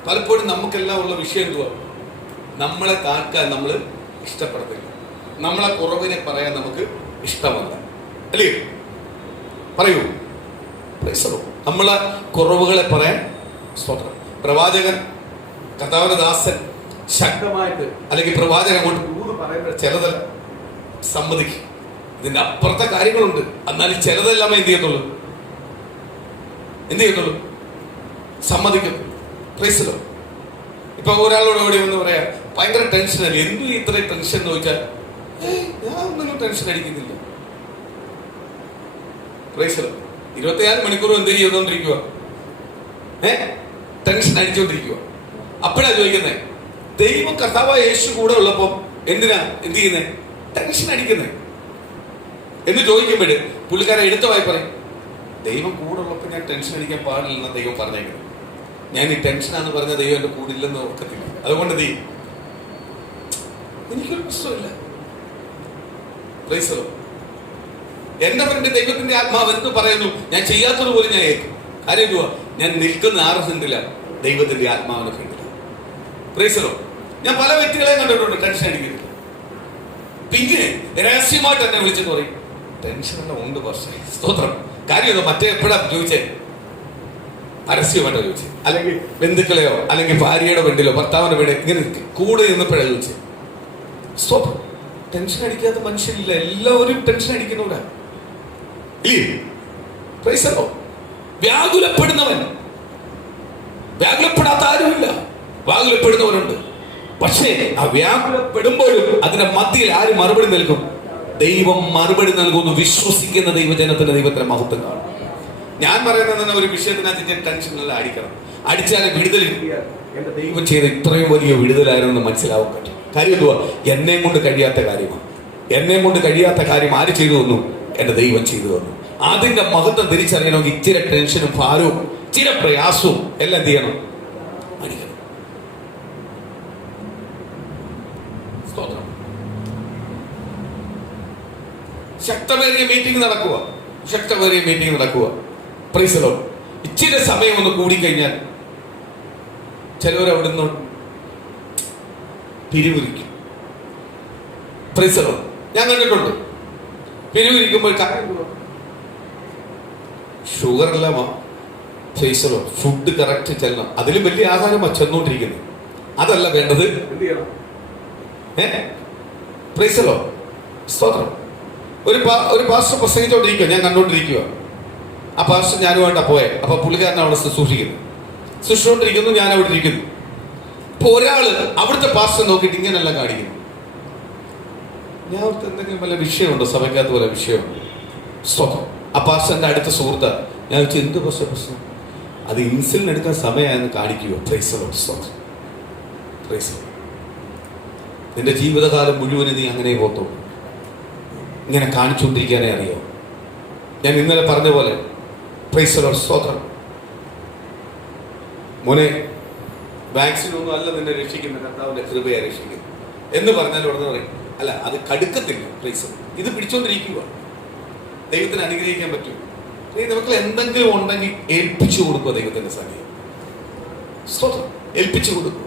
പലപ്പോഴും നമുക്കെല്ലാം ഉള്ള വിഷയം എന്തുവാ? നമ്മളെ താഴ്ക്കാൻ നമ്മൾ ഇഷ്ടപ്പെടത്തില്ല, നമ്മളെ കുറവിനെ പറയാൻ നമുക്ക് ഇഷ്ടമല്ല, അല്ലേ? പറയൂ. നമ്മളെ കുറവുകളെ പറയാൻ. സ്തോത്രം. പ്രവാചകൻ, കർത്താവിന്റെ ദാസൻ ശക്തമായിട്ട് അല്ലെങ്കിൽ പ്രവാചകൻ കൊണ്ട് പറയുമ്പോൾ ചിലതല്ല സമ്മതിക്കും. ഇതിന്റെ അപ്പുറത്തെ കാര്യങ്ങളുണ്ട്, എന്നാലും ചിലതെല്ലാം എന്ത് ചെയ്യത്തുള്ളൂ? സമ്മതിക്കും. പ്രൈസലോ. ഇപ്പൊ ഒരാളോട് ഓടി വന്ന് പറയാ, ഭയങ്കര ടെൻഷനല്ലേ, എന്തു ഇത്രയും ടെൻഷൻ എന്ന് ചോദിച്ചാൽ, ഞാൻ ഒന്നും ടെൻഷൻ അടിക്കുന്നില്ല. പ്രൈസലോ. 24 മണിക്കൂറും എന്ത് ചെയ്തോണ്ടിരിക്കുക? ടെൻഷൻ അടിച്ചോണ്ടിരിക്കുക. അപ്പോഴാ ചോദിക്കുന്നേ, ദൈവം കർത്താവായ യേശു കൂടെ ഉള്ളപ്പോ എന്തിനാ എന്ത് ചെയ്യുന്നേ? ടെൻഷൻ അടിക്കുന്നേ എന്ന് ചോദിക്കുമ്പോഴ് പുള്ളിക്കാരെ എടുത്തവായി പറയും, ദൈവം കൂടെ ഉള്ളപ്പോ ഞാൻ ടെൻഷൻ അടിക്കാൻ പാടില്ലെന്ന് ദൈവം പറഞ്ഞേക്കുന്നത്. ഞാൻ ഈ ടെൻഷനാന്ന് പറഞ്ഞ ദൈവം എന്റെ കൂടെ ഇല്ലെന്ന് ഓർക്കത്തില്ല. അതുകൊണ്ട് എനിക്കൊരു പ്രശ്നമില്ല. എന്റെ ഫ്രണ്ട് ദൈവത്തിന്റെ ആത്മാവ് എന്ത് പറയുന്നു, ഞാൻ ചെയ്യാത്തത് പോലും ഞാൻ ഏൽക്കും. കാര്യം എന്തുവാ? ഞാൻ നിൽക്കുന്ന 6 സെന്റിലാണ് ദൈവത്തിന്റെ ആത്മാവിന്റെ ഫ്രണ്ടിലാണ്. ഞാൻ പല വ്യക്തികളെ കണ്ടിട്ടുണ്ട് ടെൻഷൻ അടിക്കുന്നത്. പിന്നെ രഹസ്യമായിട്ട് എന്നെ വിളിച്ചിട്ട് പറയും, ടെൻഷനെല്ലാം ഉണ്ട് പക്ഷേ. സ്തോത്രം. കാര്യം മറ്റേ എപ്പോഴാ ചോദിച്ചേ? പരസ്യമായിട്ടോ ചോദിച്ചത്, അല്ലെങ്കിൽ ബന്ധുക്കളെയോ അല്ലെങ്കിൽ ഭാര്യയുടെ വീട്ടിലോ ഭർത്താവിന്റെ വീട് ഇങ്ങനെ കൂടെ നിന്നപ്പോഴാ ചോദിച്ചത്. സ്തോത്രം. ടെൻഷൻ അടിക്കാത്ത മനുഷ്യരില്ല, എല്ലാവരും ടെൻഷൻ അടിക്കുന്നവരാ. വ്യാകുലപ്പെടുന്നവൻ, വ്യാകുലപ്പെടാത്ത ആരുമില്ല, വ്യാകുലപ്പെടുന്നവരുണ്ട്. പക്ഷേ ആ വ്യാകുലപ്പെടുമ്പോഴും അതിന്റെ മധ്യയിൽ ആര് മറുപടി നൽകും? ദൈവം മറുപടി നൽകുന്നു. വിശ്വസിക്കുന്ന ദൈവജനത്തിന്റെ ദൈവത്തിന്റെ മഹത്വം കാണും. ഞാൻ പറയുന്നത് ഒരു വിഷയത്തിനകത്ത് ടെൻഷനെല്ലാം അടിക്കണം, അടിച്ചാലും വിടുതൽ എന്റെ ദൈവം ചെയ്ത ഇത്രയും വലിയ വിടുതലായിരുന്നു മനസ്സിലാവാൻ പറ്റും. കാര്യം എന്തുവാ? എന്നെ കൊണ്ട് കഴിയാത്ത കാര്യമാണ്. എന്നെ കൊണ്ട് കഴിയാത്ത കാര്യം ആര് ചെയ്തു തന്നു? എന്റെ ദൈവം ചെയ്തു തന്നു. അതിന്റെ മഹത്വം തിരിച്ചറിയണമെങ്കിൽ ഇച്ചിരി ടെൻഷനും ഭാരവും ചില പ്രയാസവും എല്ലാം എന്ത് ചെയ്യണം? അടിക്കണം. സ്തോത്രം. ശക്തമേറിയ മീറ്റിംഗ് നടക്കുക. Price the Lord. ഇച്ചിരി സമയം ഒന്ന് കൂടിക്കഴിഞ്ഞാൽ ചിലവർ അവിടെ നിന്ന് പിരിവിരിക്കും. Price the lord. ഞാൻ കണ്ടിട്ടുണ്ട്. പിരിവിരിക്കുമ്പോൾ ഷുഗർ എല്ലാമാ. Praise the lord. Food correct ചെല്ലണം. അതിലും വലിയ ആഹാരമാണ് ചെന്നോണ്ടിരിക്കുന്നത്. അതല്ല വേണ്ടത്. Praise the lord. സ്തോത്രം. ഒരു പാസ്റ്റർ പ്രസംഗിച്ചോണ്ടിരിക്കുക, ഞാൻ കണ്ടോണ്ടിരിക്കുക. ആ പാസ്റ്റർ ഞാനുമായിട്ടാ പോയെ. അപ്പൊ പുള്ളിക്കാരനെ അവിടെ ശുശ്രൂഷിച്ചുകൊണ്ടിരിക്കുന്നു, ഞാൻ അവിടെ ഇരിക്കുന്നു. ഇപ്പൊ ഒരാള് അവിടുത്തെ പാസ്റ്റർ നോക്കിയിട്ട് ഇങ്ങനെല്ലാം കാണിക്കുന്നു. ഞാൻ അവിടുത്തെ എന്തെങ്കിലും വല്ല വിഷയമുണ്ടോ? സഭയ്ക്കകത്ത് പോലെ വിഷയമുണ്ട്. സ്വന്തം ആ പാസ്റ്ററിന്റെ അടുത്ത സുഹൃത്ത്. ഞാൻ വെച്ചാൽ എന്ത് പ്രശ്നം? അത് ഇൻസുലിൻ എടുക്കാൻ സമയമായെന്ന് കാണിക്കുമോ? Praise the lord. സ്വന്തം. Praise the lord. നിന്റെ ജീവിതകാലം മുഴുവനും നീ അങ്ങനെ പോകത്തുള്ളൂ. ഇങ്ങനെ കാണിച്ചുകൊണ്ടിരിക്കാനേ അറിയോ? ഞാൻ ഇന്നലെ പറഞ്ഞ പോലെ പ്രൈസ് ദി ലോർഡ്. സ്തോത്രം. മോനെ, വാക്സിൻ ഒന്നും അല്ല നിന്നെ രക്ഷിക്കുന്നത്, കർത്താവിന്റെ കൃപയെ രക്ഷിക്കുന്നു എന്ന് പറഞ്ഞാൽ ഉടനെ പറയും, അല്ല അത് കടുക്കത്തില്ല. പ്രൈസ് ഇത് പിടിച്ചോണ്ടിരിക്കുക. ദൈവത്തിന് അനുഗ്രഹിക്കാൻ പറ്റും. നമുക്ക് എന്തെങ്കിലും ഉണ്ടെങ്കിൽ ഏൽപ്പിച്ചു കൊടുക്കുക ദൈവത്തിന്റെ സമയം. സ്തോത്രം. ഏൽപ്പിച്ചു കൊടുക്കുക.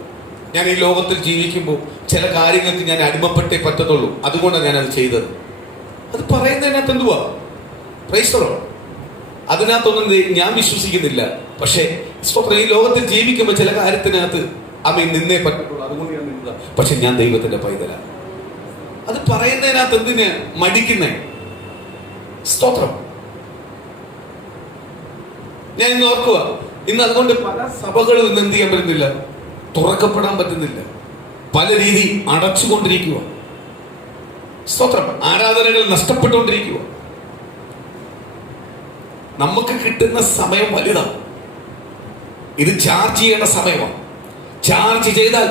ഞാൻ ഈ ലോകത്തിൽ ജീവിക്കുമ്പോൾ ചില കാര്യങ്ങൾക്ക് ഞാൻ അടിമപ്പെട്ടേ പറ്റത്തുള്ളൂ. അതുകൊണ്ടാണ് ഞാനത് ചെയ്തത്. അത് പറയുന്നതിനകത്ത് എന്തുവാ? Price the Lord. അതിനകത്തൊന്നും ഞാൻ വിശ്വസിക്കുന്നില്ല. പക്ഷേ സ്തോത്രം, ഈ ലോകത്തിൽ ജീവിക്കുമ്പോൾ ചില കാര്യത്തിനകത്ത് നിന്നേ പറ്റത്തുള്ളൂ. അതുകൊണ്ട് ഞാൻ നിന്നതാ. പക്ഷെ ഞാൻ ദൈവത്തിന്റെ പൈതലാണ്. അത് പറയുന്നതിനകത്ത് എന്തിന് മടിക്കുന്നേ? സ്തോത്രം. ഞാൻ ഇന്ന് ഓർക്കുക, ഇന്ന് അതുകൊണ്ട് പല സഭകളും ഇന്ന് എന്ത് ചെയ്യാൻ പറ്റുന്നില്ല, തുറക്കപ്പെടാൻ പറ്റുന്നില്ല. പല രീതി അടച്ചുകൊണ്ടിരിക്കുക. സ്തോത്രം. ആരാധനകൾ നഷ്ടപ്പെട്ടുകൊണ്ടിരിക്കുക. നമുക്ക് കിട്ടുന്ന സമയം വലുതാണ്. ഇത് ചാർജ് ചെയ്യേണ്ട സമയമാണ്. ചാർജ് ചെയ്താൽ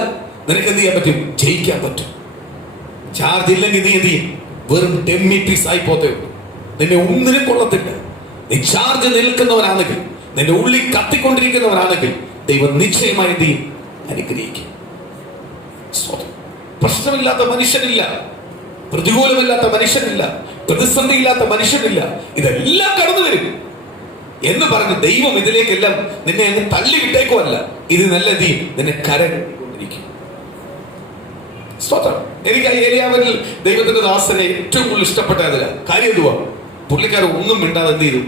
നിനക്ക് എന്ത് ചെയ്യാൻ പറ്റും? ജയിക്കാൻ പറ്റും. ചാർജ് ഇല്ലെങ്കിൽ നീ എന്ത് ചെയ്യും? വെറും ഡെമ്മി പീസ് ആയി പോത്തേ ഉള്ളൂ. നിന്നെ ഒന്നിനും കൊള്ളത്തില്ല. നീ ചാർജ് നിൽക്കുന്നവരാണെങ്കിൽ, നിന്റെ ഉള്ളിൽ കത്തിക്കൊണ്ടിരിക്കുന്നവരാണെങ്കിൽ ദൈവം നിശ്ചയമായി എന്ത് ചെയ്യും? അനുഗ്രഹിക്കും. പ്രശ്നമില്ലാത്ത മനുഷ്യനില്ല, പ്രതികൂലമില്ലാത്ത മനുഷ്യനില്ല, പ്രതിസന്ധിയില്ലാത്ത മനുഷ്യനില്ല. ഇതെല്ലാം കടന്നു വരും എന്ന് പറഞ്ഞ് ദൈവം ഇതിലേക്കെല്ലാം നിന്നെ അങ്ങ് തള്ളിവിട്ടേക്കുമല്ല. ഇത് നല്ല എന്ത് ചെയ്യും? നിന്നെ കരകൊണ്ടിരിക്കും. സ്തോത്രം. എനിക്ക് ആ ഏലിയാവിൽ ദൈവത്തിന്റെ ദാസനെ ഏറ്റവും കൂടുതൽ ഇഷ്ടപ്പെട്ട അതില കാര്യം എന്തുവാ? പുള്ളിക്കാരൻ ഒന്നും മിണ്ടാതെ എന്ത് ചെയ്തു?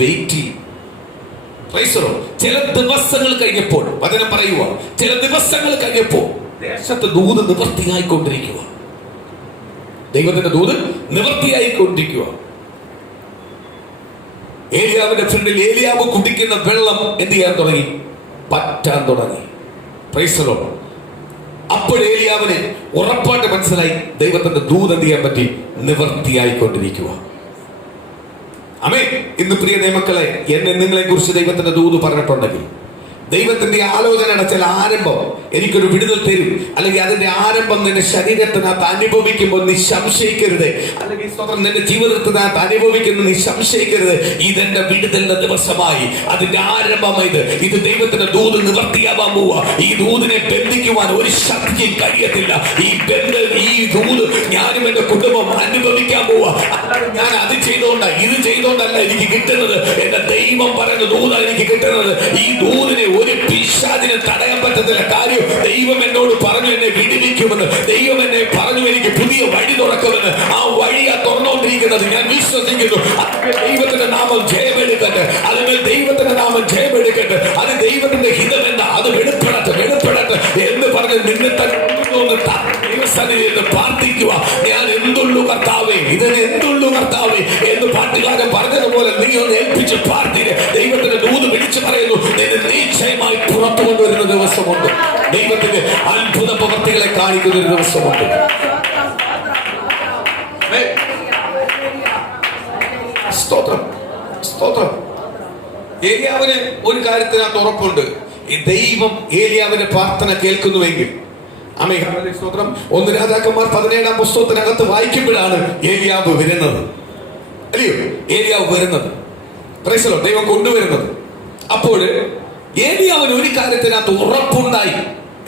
വെയിറ്റ് ചെയ്യും. ചില ദിവസങ്ങൾ കഴിഞ്ഞപ്പോൾ, വചനം പറയുക, ചില ദിവസങ്ങൾ കഴിഞ്ഞപ്പോൾ ദേശത്ത് ദൂത് നിവൃത്തിയായിക്കൊണ്ടിരിക്കുക. ദൈവത്തിന്റെ ദൂത് നിവൃത്തിയായിക്കൊണ്ടിരിക്കുക. ഏലിയാവിന്റെ ഫ്രണ്ടിൽ ഏലിയാവ് കുടിക്കുന്ന വെള്ളം എന്ത് ചെയ്യാൻ തുടങ്ങി? പറ്റാൻ തുടങ്ങി. Price the Lord. അപ്പോൾ ഏലിയാവിന് ഉറപ്പായിട്ട് മനസ്സിലായി ദൈവത്തിന്റെ ദൂത് എന്ത് ചെയ്യാൻ പറ്റി? നിവൃത്തിയായിക്കൊണ്ടിരിക്കുക. ആമേൻ. ഇന്ന് പ്രിയ ദൈവമക്കളെ, എന്നെ നിങ്ങളെ കുറിച്ച് ദൈവത്തിന്റെ ദൂത് പറഞ്ഞിട്ടുണ്ടെങ്കിൽ, ദൈവത്തിന്റെ ആലോചനയുടെ ചില ആരംഭം എനിക്കൊരു വിടുതൽ തരും, അല്ലെങ്കിൽ അതിന്റെ ആരംഭം നിന്റെ ശരീരത്തിനകത്ത് അനുഭവിക്കുമ്പോൾ നീ സംശയിക്കരുത്, അല്ലെങ്കിൽ സ്വന്തം നിന്റെ ജീവിതത്തിനകത്ത് അനുഭവിക്കുന്ന നീ സംശയിക്കരുത്. ഇതെന്റെ വിടുതലിന്റെ ദിവസമായി, അതിന്റെ ആരംഭമായത്. ഇത് ദൈവത്തിന്റെ ദൂത് നിവർത്തിയാവാൻ പോവുക. ഈ ദൂതിനെ ബന്ധിക്കുവാൻ ഒരു ശക്തിയും കഴിയത്തില്ല. ഈ ദൂത് ഞാനും എന്റെ കുടുംബം അനുഭവിക്കാൻ പോവുക. ഞാൻ അത് ചെയ്തോണ്ട, ഇത് ചെയ്തോണ്ടല്ല എനിക്ക് കിട്ടുന്നത്. എന്റെ ദൈവം പറയുന്ന ദൂതാണ് എനിക്ക് കിട്ടുന്നത്. ഈ ദൂതിനെ ഒരു പിശാചിനെ തടയാൻ പറ്റത്തില്ല. കാര്യം ദൈവം എന്നോട് പറഞ്ഞു എന്നെ വിടുവിക്കുമെന്ന്. ദൈവം എന്നെ പറഞ്ഞു എനിക്ക് പുതിയ വഴി തുറക്കുമെന്ന്. ആ വഴിയാ തുറന്നുകൊണ്ടിരിക്കുന്നത്. ഞാൻ വിശ്വസിക്കുന്നു. ദൈവത്തിന്റെ നാമം ജയമെടുക്കട്ടെ. അതിന്മേൽ ദൈവത്തിന്റെ നാമം ജയമെടുക്കട്ടെ. അത് ദൈവത്തിന്റെ ഹിതമെന്ന അത് വെളിപ്പെടട്ടെ, വെളിപ്പെടട്ടെ എന്ന് പറഞ്ഞ് നിന്നെ തന്നെ പ്രാർത്ഥിക്കുക. ഞാൻ എന്തുള്ളൂ കർത്താവേ, ഇതിന് എന്തുള്ളൂ കർത്താവേ എന്ന് പാട്ടുകാരൻ പറഞ്ഞതുപോലെ നീ ഒന്ന് ഏൽപ്പിച്ച് പ്രാർത്ഥിക്കുക. ദൈവത്തിന്റെ ദൂത് വിളിച്ചു പറയുന്നു, നിശ്ചയമായി പുറത്തു കൊണ്ടുവരുന്ന ദിവസമുണ്ട്. ദൈവത്തിന്റെ അത്ഭുത പ്രവൃത്തികളെ കാണിക്കുന്ന ഒരു ദിവസമുണ്ട്. സ്തോത്രം, സ്തോത്രം. ഏലിയാവിന് ഒരു കാര്യത്തിനകത്ത് ഉറപ്പുണ്ട്. ഈ ദൈവം ഏലിയാവിന്റെ പ്രാർത്ഥന കേൾക്കുന്നുവെങ്കിൽ, സ്തോത്രം. 1 രാജാക്കന്മാർ 17-ാം പുസ്തകത്തിനകത്ത് വായിക്കുമ്പോഴാണ് ഏലിയാവ് വരുന്നത്. അല്ലയോ? ഏലിയാവ് വരുന്നത്, ദൈവം കൊണ്ടുവരുന്നത്. അപ്പോൾ ഏലിയാവിന് ഒരു കാര്യത്തിനകത്ത് ഉറപ്പുണ്ടായി.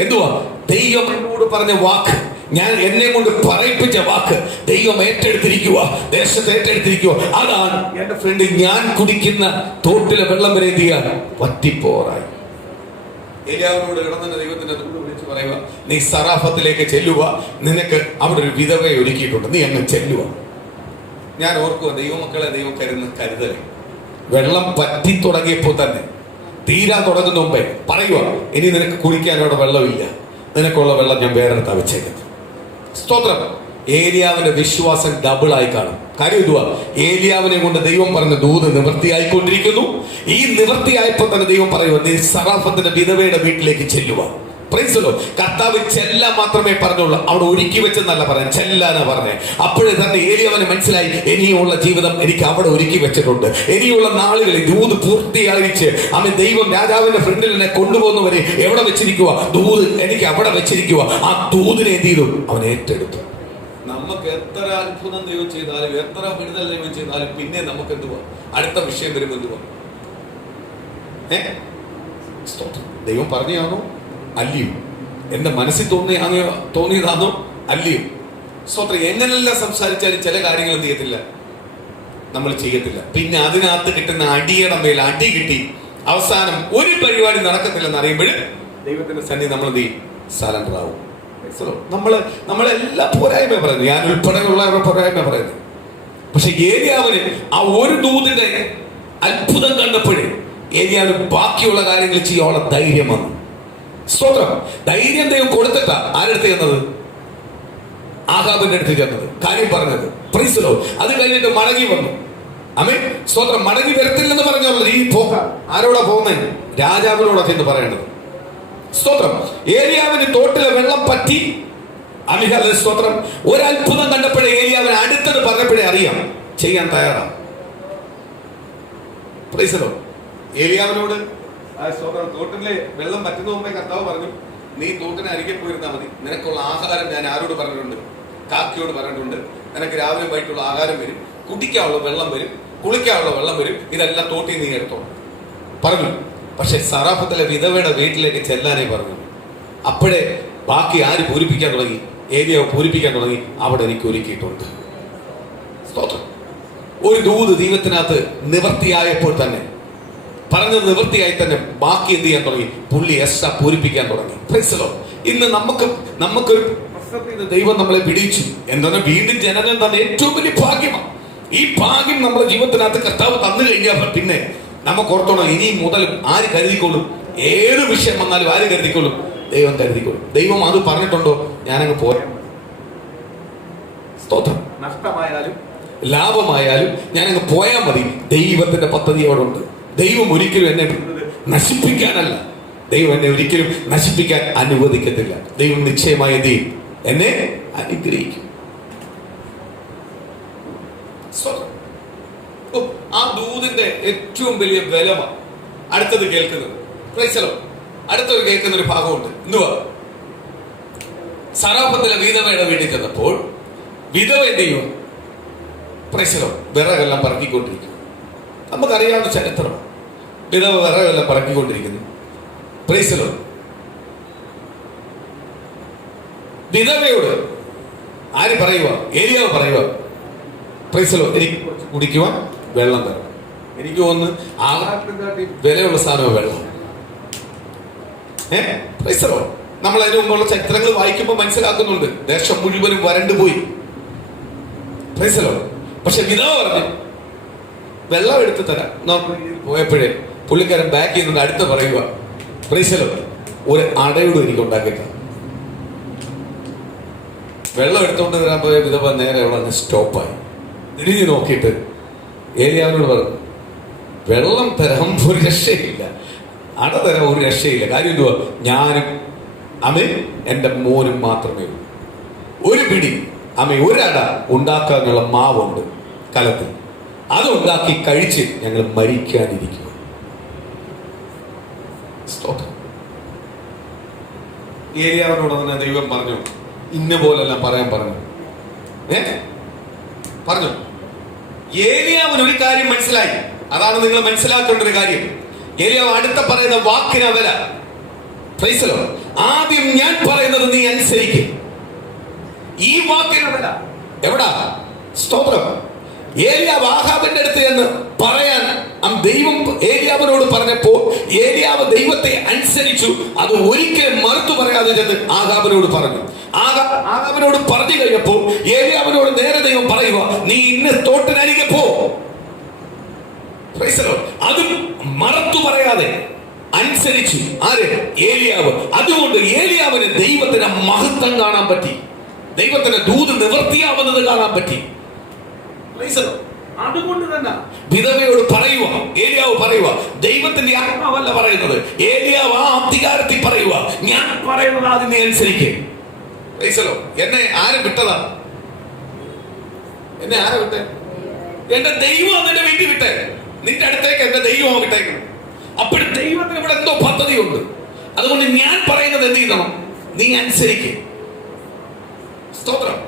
എന്തുവാ? ദൈവം എന്നോട് പറഞ്ഞ വാക്ക്, ഞാൻ എന്നെ കൊണ്ട് പറയിപ്പിച്ച വാക്ക് ദൈവം ഏറ്റെടുത്തിരിക്കുക, ദേശത്ത് ഏറ്റെടുത്തിരിക്കുക. അതാണ് എന്റെ ഫ്രണ്ട്, ഞാൻ കുടിക്കുന്ന തോട്ടിലെ വെള്ളം വരെ എന്ത് ചെയ്യാൻ വറ്റിപ്പോറായി. ഏലിയാവിനോട് കിടന്ന ദൈവത്തിന്റെ ദൂത് വിളിച്ച് പറയുക, നീ സറാഫത്തിലേക്ക് ചെല്ലുക, നിനക്ക് അവിടെ ഒരു വിധവയെ ഒരുക്കിയിട്ടുണ്ട്, നീ അങ്ങ് ചെല്ലുക. ഞാൻ ഓർക്കുക, ദൈവമക്കളെ, ദൈവം കരുതൽ. വെള്ളം പറ്റി തുടങ്ങിയപ്പോൾ തന്നെ, തീരാൻ തുടങ്ങുന്ന മുമ്പേ പറയുക, ഇനി നിനക്ക് കുടിക്കാൻ അവിടെ വെള്ളമില്ല, നിനക്കുള്ള വെള്ളം ഞാൻ വേറെടുത്താ വെച്ചേക്കുന്നത്. സ്തോത്രം. ഏലിയാവിന്റെ വിശ്വാസം ഡബിൾ ആയി കാണും. കാര്യം ഇതുവാ, ഏലിയാവിനെ കൊണ്ട് ദൈവം പറഞ്ഞ ദൂത് നിവൃത്തിയായിക്കൊണ്ടിരിക്കുന്നു. ഈ നിവൃത്തിയായപ്പോൾ തന്നെ ദൈവം പറയുക, നീ സറാഫത്തിന്റെ വിധവയുടെ വീട്ടിലേക്ക് ചെല്ലുക. കർത്താവ് ചെല്ലാൻ മാത്രമേ പറഞ്ഞുള്ളൂ, അവിടെ ഒരുക്കി വെച്ചെന്നല്ല പറയാൻ, ചെല്ലാനാ പറഞ്ഞേ. അപ്പോഴേ തന്നെ ഏലിയാവിന് മനസ്സിലായി, ഇനിയുള്ള ജീവിതം എനിക്ക് അവിടെ ഒരുക്കി വെച്ചിട്ടുണ്ട്. ഇനിയുള്ള നാളുകളിൽ ദൂത് പൂർത്തിയായിച്ച് അവൻ ദൈവം രാജാവിന്റെ ഫ്രണ്ടിൽ എന്നെ കൊണ്ടുപോകുന്നവരെ എവിടെ വെച്ചിരിക്കുക? ദൂത് എനിക്ക് അവിടെ വെച്ചിരിക്കുക. ആ ദൂതിനെ എന്ത് ചെയ്തു? അവൻ ഏറ്റെടുത്തു. നമുക്ക് എത്ര അത്ഭുതം ദൈവം ചെയ്താലും, എത്ര വിടുതൽ ദൈവം ചെയ്താലും, പിന്നെ നമുക്ക് എന്തുവാ? അടുത്ത വിഷയം വരുമ്പോൾ എന്തുവാ? ദൈവം പറഞ്ഞാണോ അല്ലയോ? എന്റെ മനസ്സിൽ തോന്നിയതാണോ അല്ലയോ? സ്തോത്രം. എങ്ങനെല്ലാം സംസാരിച്ചാലും ചില കാര്യങ്ങൾ എന്ത് ചെയ്യത്തില്ല, നമ്മൾ ചെയ്യത്തില്ല. പിന്നെ അതിനകത്ത് കിട്ടുന്ന അടിയുടെ മേൽ അടി കിട്ടി അവസാനം ഒരു പരിപാടി നടക്കത്തില്ലെന്ന് അറിയുമ്പോൾ ദൈവത്തിന്റെ സന്നിധി നമ്മൾ എന്ത് ചെയ്യും? സറണ്ടർ ആവും. നമ്മളെല്ലാം പോരായ്മ പറയുന്നത്, ഞാൻ ഉൾപ്പെടെയുള്ള പോരായ്മ പറയുന്നത്. പക്ഷെ ഏലിയാവിന് ആ ഒരു ദൂതിന്റെ അത്ഭുതം കണ്ടപ്പോഴേ ഏലിയാവിന് ബാക്കിയുള്ള കാര്യങ്ങൾ ചെയ്യാനുള്ള ധൈര്യം വന്നു. സ്തോത്രം. ധൈര്യം ദൈവം കൊടുത്തിട്ടാ ആരെടുത്ത് ചെന്നത്? ആഹാബിന്റെ അടുത്ത് ചെന്നത്, കാര്യം പറഞ്ഞത്. Price the Lord. അത് കഴിഞ്ഞിട്ട് മടങ്ങി വന്നു. ആമേൻ. സ്തോത്രം. മടങ്ങി വരത്തില്ലെന്ന് പറഞ്ഞല്ലോ. ഈ പോകാം. ആരോടാ പോകുന്നത്? രാജാവിനോടൊക്കെ എന്ന് പറയേണ്ടത്. സ്തോത്രം. ഏലിയാവിന് തോട്ടിലെ വെള്ളം പറ്റി. ആമേൻ. സ്തോത്രം. ഒരത്ഭുതം കണ്ടപ്പോഴേ ഏലിയാവിന് അടുത്തത് പറഞ്ഞപ്പോഴേ അറിയാം ചെയ്യാൻ തയ്യാറാണ്. Price the Lord. ഏലിയാവിനോട് തോട്ടിലെ വെള്ളം പറ്റുന്ന മുമ്പേ കർത്താവ് പറഞ്ഞു, നീ തോട്ടിന് അരികെ പോയിരുന്നാൽ മതി, നിനക്കുള്ള ആഹാരം ഞാൻ ആരോട് പറഞ്ഞിട്ടുണ്ട്? കാക്കയോട് പറഞ്ഞിട്ടുണ്ട്. നിനക്ക് രാവിലെ വൈകിട്ടുള്ള ആഹാരം വരും, കുടിക്കാനുള്ള വെള്ളം വരും, കുളിക്കാനുള്ള വെള്ളം വരും, ഇതെല്ലാം തോട്ടിൽ നീ എടുത്തോളൂ പറഞ്ഞു. പക്ഷെ സറാഫത്തിലെ വിധവയുടെ വീട്ടിലേക്ക് ചെല്ലാനേ പറഞ്ഞു. അപ്പോഴേ ബാക്കി ആര് പൂരിപ്പിക്കാൻ തുടങ്ങി? ഏലിയാവ് പൂരിപ്പിക്കാൻ തുടങ്ങി. അവിടെ എനിക്ക് ഒരുക്കിയിട്ടുണ്ട്. സ്തോത്രം. ഒരു ദൂത് ദൈവത്തിനകത്ത് നിവൃത്തിയായപ്പോൾ തന്നെ, പറഞ്ഞത് നിവൃത്തിയായി തന്നെ ബാക്കി എന്ത് ചെയ്യാൻ തുടങ്ങി? പുള്ളി എക്സ്ട്രാ പൂരിപ്പിക്കാൻ തുടങ്ങി. Price the Lord. ഇന്ന് നമുക്കൊരു ദൈവം നമ്മളെ പിടിച്ചു എന്താണ്? വീണ്ടും ജനനം തന്നെ ഏറ്റവും വലിയ ഭാഗ്യമാണ്. ഈ ഭാഗ്യം നമ്മുടെ ജീവിതത്തിനകത്ത് കർത്താവ് തന്നു കഴിഞ്ഞാൽ പിന്നെ നമുക്ക് ഓർത്തോണം, ഇനി മുതൽ ആര് കരുതിക്കൊള്ളും? ഏത് വിഷയം വന്നാലും ആര് കരുതിക്കൊള്ളും? ദൈവം കരുതിക്കൊള്ളും. ദൈവം അത് പറഞ്ഞിട്ടുണ്ടോ? ഞാനങ്ങ് പോരാ. സ്തോത്രം. നഷ്ടമായാലും ലാഭമായാലും ഞാനങ്ങ് പോയാൽ മതി. ദൈവത്തിന്റെ പദ്ധതി അവിടെ ഉണ്ട്. ദൈവം ഒരിക്കലും എന്നെ നശിപ്പിക്കാനല്ല, ദൈവം എന്നെ ഒരിക്കലും നശിപ്പിക്കാൻ അനുവദിക്കത്തില്ല. ദൈവം നിശ്ചയമായി എന്നെ അനുഗ്രഹിക്കും. ആ ദൂതിന്റെ ഏറ്റവും വലിയ ബലമാണ് അടുത്തത് കേൾക്കുന്നത്. Price the Lord. അടുത്തൊരു കേൾക്കുന്ന ഒരു ഭാഗമുണ്ട്. എന്തുവാ? സറാഫത്തിലെ വിധവയുടെ വീട്ടിൽ ചെന്നപ്പോൾ വിധവ എന്ത് ചെയ്യും? Praise the lord. വിറകെല്ലാം പറക്കിക്കൊണ്ടിരിക്കും. നമുക്കറിയാവുന്ന ചരിത്രം. വിധവ വിറകെല്ലാം പറക്കിക്കൊണ്ടിരിക്കുന്നു. Praise the lord. വിധവയോട് ആര് പറയുക? ഏലിയാവ് പറയുക, പ്രൈസ് ദി ലോർഡ്, എനിക്ക് കുടിക്കുവാൻ വെള്ളം തരണം. എനിക്ക് തോന്നുന്നു ആഹാരത്തെക്കാട്ടി വിലയുള്ള സാധനമാണ് വെള്ളം. Price the Lord. നമ്മൾ അതിന് മുമ്പുള്ള ചരിത്രങ്ങൾ വായിക്കുമ്പോൾ മനസ്സിലാക്കുന്നുണ്ട്, ദേശം മുഴുവനും വരണ്ടുപോയി. Price the Lord. പക്ഷെ വിധവ പറഞ്ഞു, വെള്ളം എടുത്തു തരാം. പോയപ്പോഴേ പുള്ളിക്കാരൻ ബാക്കിൽ നിന്ന് അടുത്ത് പറയുക, പ്രൈസ് ദി ലോർഡ്, ഒരു അടയോട് എനിക്ക് ഉണ്ടാക്കിയിട്ടാണ്. വെള്ളം എടുത്തുകൊണ്ട് വരാൻ പോയ വിധവ നേരെ അവിടെ സ്റ്റോപ്പായി. തിരിഞ്ഞു നോക്കിയിട്ട് ഏലിയാവിനോട് പറഞ്ഞു, വെള്ളം തരാൻ ഒരു രക്ഷയില്ല, അട തരാൻ ഒരു രക്ഷയില്ല. കാര്യം എന്തുവാ? ഞാനും അമ്മയും എൻ്റെ മോനും മാത്രമേ ഉള്ളൂ. ഒരു പിടി അമ്മ ഒരട ഉണ്ടാക്കാനുള്ള മാവുണ്ട് കലത്തിൽ, അത് ഉണ്ടാക്കി കഴിച്ച് ഞങ്ങൾ മരിക്കാനിരിക്കുക. ഏലിയാവിനോട് തന്നെ ദൈവം പറഞ്ഞു, ഇന്ന പോലെല്ലാം പറയാൻ പറഞ്ഞു. പറഞ്ഞു. ഏലിയാവിന് ഒരു കാര്യം മനസ്സിലായി. അതാണ് നിങ്ങൾ മനസ്സിലാക്കേണ്ട ഒരു കാര്യം. ഏലിയാവ് അടുത്ത പറയുന്ന വാക്കിന് വില. Price the Lord. ആദ്യം ഞാൻ പറയുന്നത് നീ അനുസരിക്കും. ഈ വാക്കിന് വില എവിടാ? സ്തോത്രം. ഏലിയാവ് ആഹാബിന്റെ അടുത്ത് എന്ന് പറയാൻ ദൈവം ഏലിയാവിനോട് പറഞ്ഞപ്പോൾ ഏലിയാവ് ദൈവത്തെ അനുസരിച്ചു. അത് ഒരിക്കലും മറുത്തു പറയാതെ ചെന്ന് ആഹാബിനോട് പറഞ്ഞു. ആഹാബിനോട് പറഞ്ഞു കഴിഞ്ഞപ്പോൾ ഏലിയാവിനോട് നേരെ ദൈവം പറയുക, നീ ഇന്ന് തോട്ടിനരികെ പോ. അതും മറത്തു പറയാതെ അനുസരിച്ചു. ആര്? ഏലിയാവ്. അതുകൊണ്ട് ഏലിയാവിന് ദൈവത്തിന്റെ മഹത്വം കാണാൻ പറ്റി, ദൈവത്തിന്റെ ദൂത് നിവൃത്തിയാവുന്നത് കാണാൻ പറ്റി. അതുകൊണ്ട് തന്നെ വിധവയോട് പറയുക, ഏലിയാവ് പറയുക, ദൈവത്തിന്റെ ആത്മാവല്ല പറയുന്നത്, ഏലിയാവ് ആ അധികാരത്തിൽ പറയുക, ഞാൻ പറയുന്നത് അതിനെ അനുസരിക്കേ. എന്നെ ആരും വിട്ടതാ? എന്നെ ആരെ വിട്ടേ? എന്റെ ദൈവം നിന്റെ വീട്ടിൽ വിട്ടേ. നിന്റെ അടുത്തേക്ക് എന്റെ ദൈവം വിട്ടേക്കണം. അപ്പോൾ ദൈവത്തിന് ഇവിടെ എന്തോ പദ്ധതിയുണ്ട്. അതുകൊണ്ട് ഞാൻ പറയുന്നത് എന്ത് ചെയ്യണം? നീ അനുസരിക്കും. സ്തോത്രം.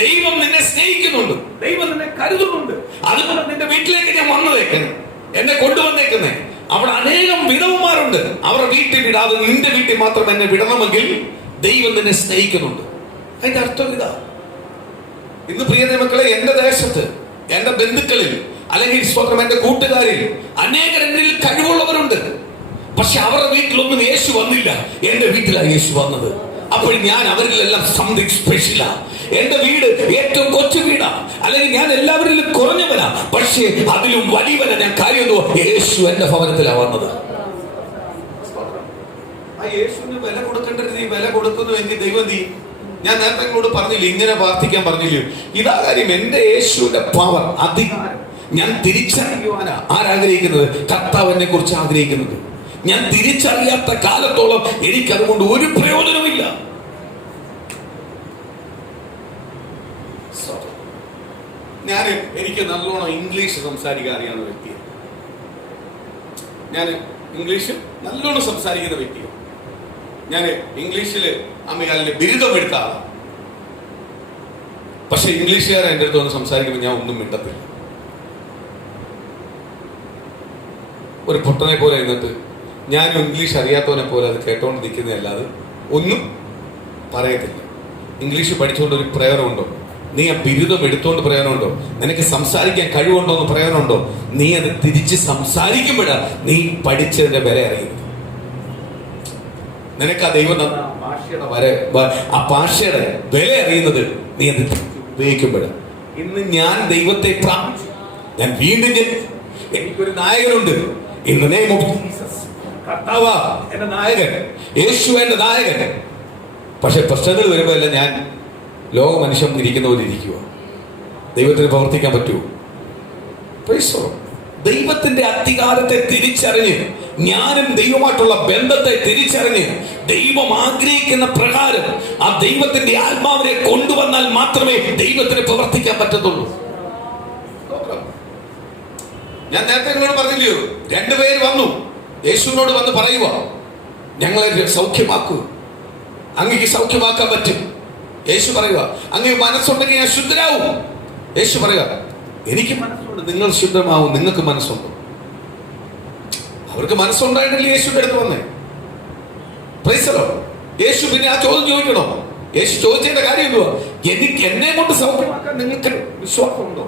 ദൈവം നിന്നെ സ്നേഹിക്കുന്നുണ്ട്, ദൈവം നിന്നെ കരുതുന്നുണ്ട്. അതുകൊണ്ട് നിന്റെ വീട്ടിലേക്ക് ഞാൻ വന്നതേക്കുന്നത്, എന്നെ കൊണ്ടുവന്നേക്കുന്നേ. അവിടെ അനേകം വിധവന്മാരുണ്ട്. അവരുടെ വീട്ടിൽ വിടാതെ നിന്റെ വീട്ടിൽ മാത്രം എന്നെ വിടണമെങ്കിൽ ദൈവം നിന്നെ സ്നേഹിക്കുന്നുണ്ട്. അതിന്റെ അർത്ഥം ഇതാ. ഇന്ന് പ്രിയ മക്കളെ, എന്റെ ദേശത്ത്, എന്റെ ബന്ധുക്കളിൽ, അല്ലെങ്കിൽ സ്വന്തം എന്റെ കൂട്ടുകാരിൽ അനേകർ എന്നിൽ കഴിവുള്ളവരുണ്ട്. പക്ഷെ അവരുടെ വീട്ടിലൊന്നും യേശു വന്നില്ല. എന്റെ വീട്ടിലാണ് യേശു വന്നത്. അപ്പോൾ ഞാൻ അവരിലെല്ലാം സംതിങ് സ്പെഷ്യലാ. എന്റെ വീട് ഏറ്റവും കൊച്ചു വീടാ, അല്ലെങ്കിൽ ഞാൻ എല്ലാവരിലും കുറഞ്ഞവനാ, പക്ഷേ അതിലും വലിയവനാ ഞാൻ. കാര്യം യേശു എന്റെ ഭവനത്തിലാ വന്നത്. ആ യേശുവിന് വില കൊടുക്കേണ്ടത് നീ വില കൊടുക്കുന്നു എങ്കിൽ ദൈവം നീ, ഞാൻ നേരത്തെ നിങ്ങളോട് പറഞ്ഞില്ലേ, ഇങ്ങനെ പ്രാർത്ഥിക്കാൻ പറഞ്ഞില്ലേ? ഇതാ കാര്യം. എന്റെ യേശുവിന്റെ പവർ, അധികാരം ഞാൻ തിരിച്ചറിയുവാനാ ആരാഗ്രഹിക്കുന്നത്? കർത്താവ് എന്നെ കുറിച്ച് ആഗ്രഹിക്കുന്നത്. ഞാൻ തിരിച്ചറിയാത്ത കാലത്തോളം എനിക്കതുകൊണ്ട് ഒരു പ്രയോജനമില്ല. എനിക്ക് നല്ലോണം ഇംഗ്ലീഷ് സംസാരിക്കാൻ അറിയാവുന്ന വ്യക്തിയാണ്. ഞാൻ ഇംഗ്ലീഷ് നല്ലോണം സംസാരിക്കുന്ന വ്യക്തിയാണ്. ഞാൻ ഇംഗ്ലീഷിൽ അമ്മയാലിന്റെ ബിരുദം എടുത്ത ആളാണ്. പക്ഷെ ഇംഗ്ലീഷുകാരെ എൻ്റെ അടുത്ത് വന്ന് സംസാരിക്കുമ്പോൾ ഞാൻ ഒന്നും മിണ്ടത്തില്ല. ഒരു പൊട്ടനെ പോലെ എന്നിട്ട് ഞാനും ഇംഗ്ലീഷ് അറിയാത്തവനെ പോലെ അത് കേട്ടോണ്ട് നിൽക്കുന്നതല്ലാതെ ഒന്നും പറയത്തില്ല. ഇംഗ്ലീഷ് പഠിച്ചുകൊണ്ട് ഒരു പ്രയോജനമുണ്ടോ? നീ ആ ബിരുദം എടുത്തോണ്ട് പ്രയോജനമുണ്ടോ? നിനക്ക് സംസാരിക്കാൻ കഴിവുണ്ടോ എന്ന് പ്രയോജനമുണ്ടോ? നീ അത് തിരിച്ച് സംസാരിക്കുമ്പോഴാണ് നീ പഠിച്ചതിന്റെ വില അറിയുന്നത്. നിനക്ക് ആ ദൈവം ആ ഭാഷയുടെ വില അറിയുന്നത് നീ അത് ഉപയോഗിക്കുമ്പോഴാണ്. ഇന്ന് ഞാൻ ദൈവത്തെ പ്രാപിച്ചു, ഞാൻ വീണ്ടും എനിക്കൊരു നായകനുണ്ട്. ഇന്ന് നെയിം ഓഫ് ജീസസ്, കർത്താവ് എന്റെ നായകൻ, യേശു എന്റെ നായകൻ. പക്ഷെ പ്രശ്നങ്ങൾ വരുമ്പോ എല്ലാം ഞാൻ ലോക മനുഷ്യൻ ഇരിക്കുന്ന പോലെ ഇരിക്കുക. ദൈവത്തിന് പ്രവർത്തിക്കാൻ പറ്റുമോ? ദൈവത്തിന്റെ അധികാരത്തെ തിരിച്ചറിഞ്ഞ്, ഞാനും ദൈവമായിട്ടുള്ള ബന്ധത്തെ തിരിച്ചറിഞ്ഞ്, ദൈവം ആഗ്രഹിക്കുന്ന പ്രകാരം ആ ദൈവത്തിന്റെ ആത്മാവിനെ കൊണ്ടുവന്നാൽ മാത്രമേ ദൈവത്തിന് പ്രവർത്തിക്കാൻ പറ്റത്തുള്ളൂ. ഞാൻ നേരത്തെ നിങ്ങളോട് പറഞ്ഞില്ലയോ, രണ്ടുപേര് വന്നു യേശുവിനോട് വന്ന് പറയുക, ഞങ്ങളെ സൗഖ്യമാക്കൂ, അങ്ങേക്ക് സൗഖ്യമാക്കാൻ പറ്റും. യേശു പറയുക, അങ്ങ് മനസ്സുണ്ടെങ്കിൽ ഞാൻ ശുദ്ധരാവും. യേശു പറയുക, എനിക്ക് മനസ്സുണ്ട്, നിങ്ങൾ ശുദ്ധമാവും. നിങ്ങൾക്ക് മനസ്സുണ്ടോ? അവർക്ക് മനസ്സുണ്ടായിട്ടില്ല യേശുവിന്റെ അടുത്ത് വന്നേ. പ്രൈസലോ. യേശു പിന്നെ ആ ചോദ്യം ചോദിക്കണോ? യേശു ചോദിച്ചതിന്റെ കാര്യം എന്തുവാ? എനിക്ക് എന്നെ കൊണ്ട് സൗഖ്യമാക്കാൻ നിങ്ങൾക്ക് വിശ്വാസമുണ്ടോ?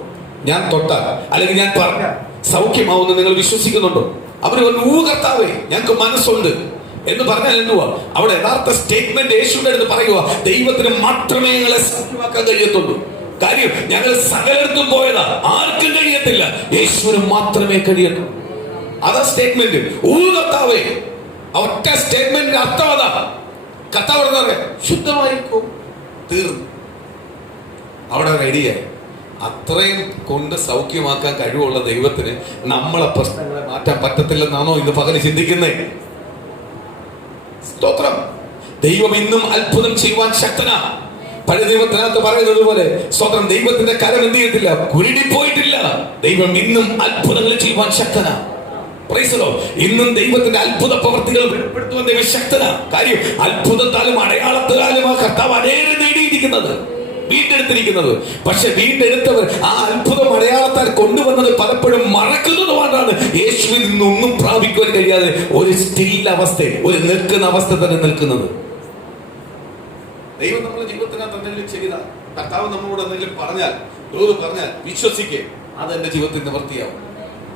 ഞാൻ തൊട്ടാൽ അല്ലെങ്കിൽ ഞാൻ പറഞ്ഞാൽ സൗഖ്യമാവുമെന്ന് നിങ്ങൾ വിശ്വസിക്കുന്നുണ്ടോ? അവര് പറഞ്ഞു, കർത്താവേ ഞങ്ങൾക്ക് മനസ്സുണ്ട് എന്ന് പറഞ്ഞാൽ എന്തുവാ? അവിടെ യഥാർത്ഥ സ്റ്റേറ്റ്മെന്റ് യേശുവിന്റെ അടുത്ത് പറയുക, ദൈവത്തിന് മാത്രമേ ഞങ്ങളെ സൗഖ്യമാക്കാൻ കഴിയത്തുള്ളൂ. കാര്യം ഞങ്ങൾ സകലയിടത്തും പോയതാ, ആർക്കും കഴിയത്തില്ല, യേശുവിന് മാത്രമേ കഴിയത്തുള്ളൂ. അതാ സ്റ്റേറ്റ്മെന്റ്. കർത്താവേ, ഒറ്റ സ്റ്റേറ്റ്മെന്റിന്റെ അർത്ഥം അതാ. കർത്താവ് പറയാ, ശുദ്ധമായിരിക്കും, തീർന്നു. അവിടെ റെഡിയായി. അത്രയും കൊണ്ട് സൗഖ്യമാക്കാൻ കഴിവുള്ള ദൈവത്തിന് നമ്മളെ പ്രശ്നങ്ങളെ മാറ്റാൻ പറ്റത്തില്ലെന്നാണോ ഇന്ന് പകല് ചിന്തിക്കുന്നേ? സ്തോത്രം. ദൈവം ഇന്നും അത്ഭുതം ചെയ്യുവാൻ ശക്തനാ. പഴയ ദൈവത്തിനകത്ത് പറയുന്നത് പോലെ സ്തോത്രം, ദൈവത്തിന്റെ കരം എന്ത് ചെയ്യത്തില്ല, കുരുടിപ്പോയിട്ടില്ല. ദൈവം ഇന്നും അത്ഭുതങ്ങൾ ചെയ്യുവാൻ ശക്തനാ. Price the Lord. ഇന്നും ദൈവത്തിന്റെ അത്ഭുത പ്രവൃത്തികൾ വെളിപ്പെടുത്തുവാൻ ദൈവം ശക്തനാ. കാര്യം അത്ഭുതത്താലും അടയാളത്താലും ആ കർത്താവ് അനേകം നേടിയിരിക്കുന്നത്, വീണ്ടെടുത്തിരിക്കുന്നത്. പക്ഷെ വീണ്ടെടുത്തവർ ആ അത്ഭുതം അടയാളത്താൽ കൊണ്ടുവന്നത് പലപ്പോഴും മറക്കുന്നതുകൊണ്ടാണ് യേശുവിൽ നിന്നൊന്നും പ്രാപിക്കുവാൻ കഴിയാതെ ഒരു സ്റ്റിൽ അവസ്ഥയിൽ, ഒരു നിൽക്കുന്ന അവസ്ഥ തന്നെ നിൽക്കുന്നത്. ദൈവം നമ്മുടെ ജീവിതത്തിനകത്ത് എന്തെങ്കിലും ചെയ്ത, കർത്താവ് നമ്മളോട് എന്തെങ്കിലും പറഞ്ഞാൽ വിശ്വസിക്കുക, അതെന്റെ ജീവിതത്തിൽ നിവൃത്തിയാവും.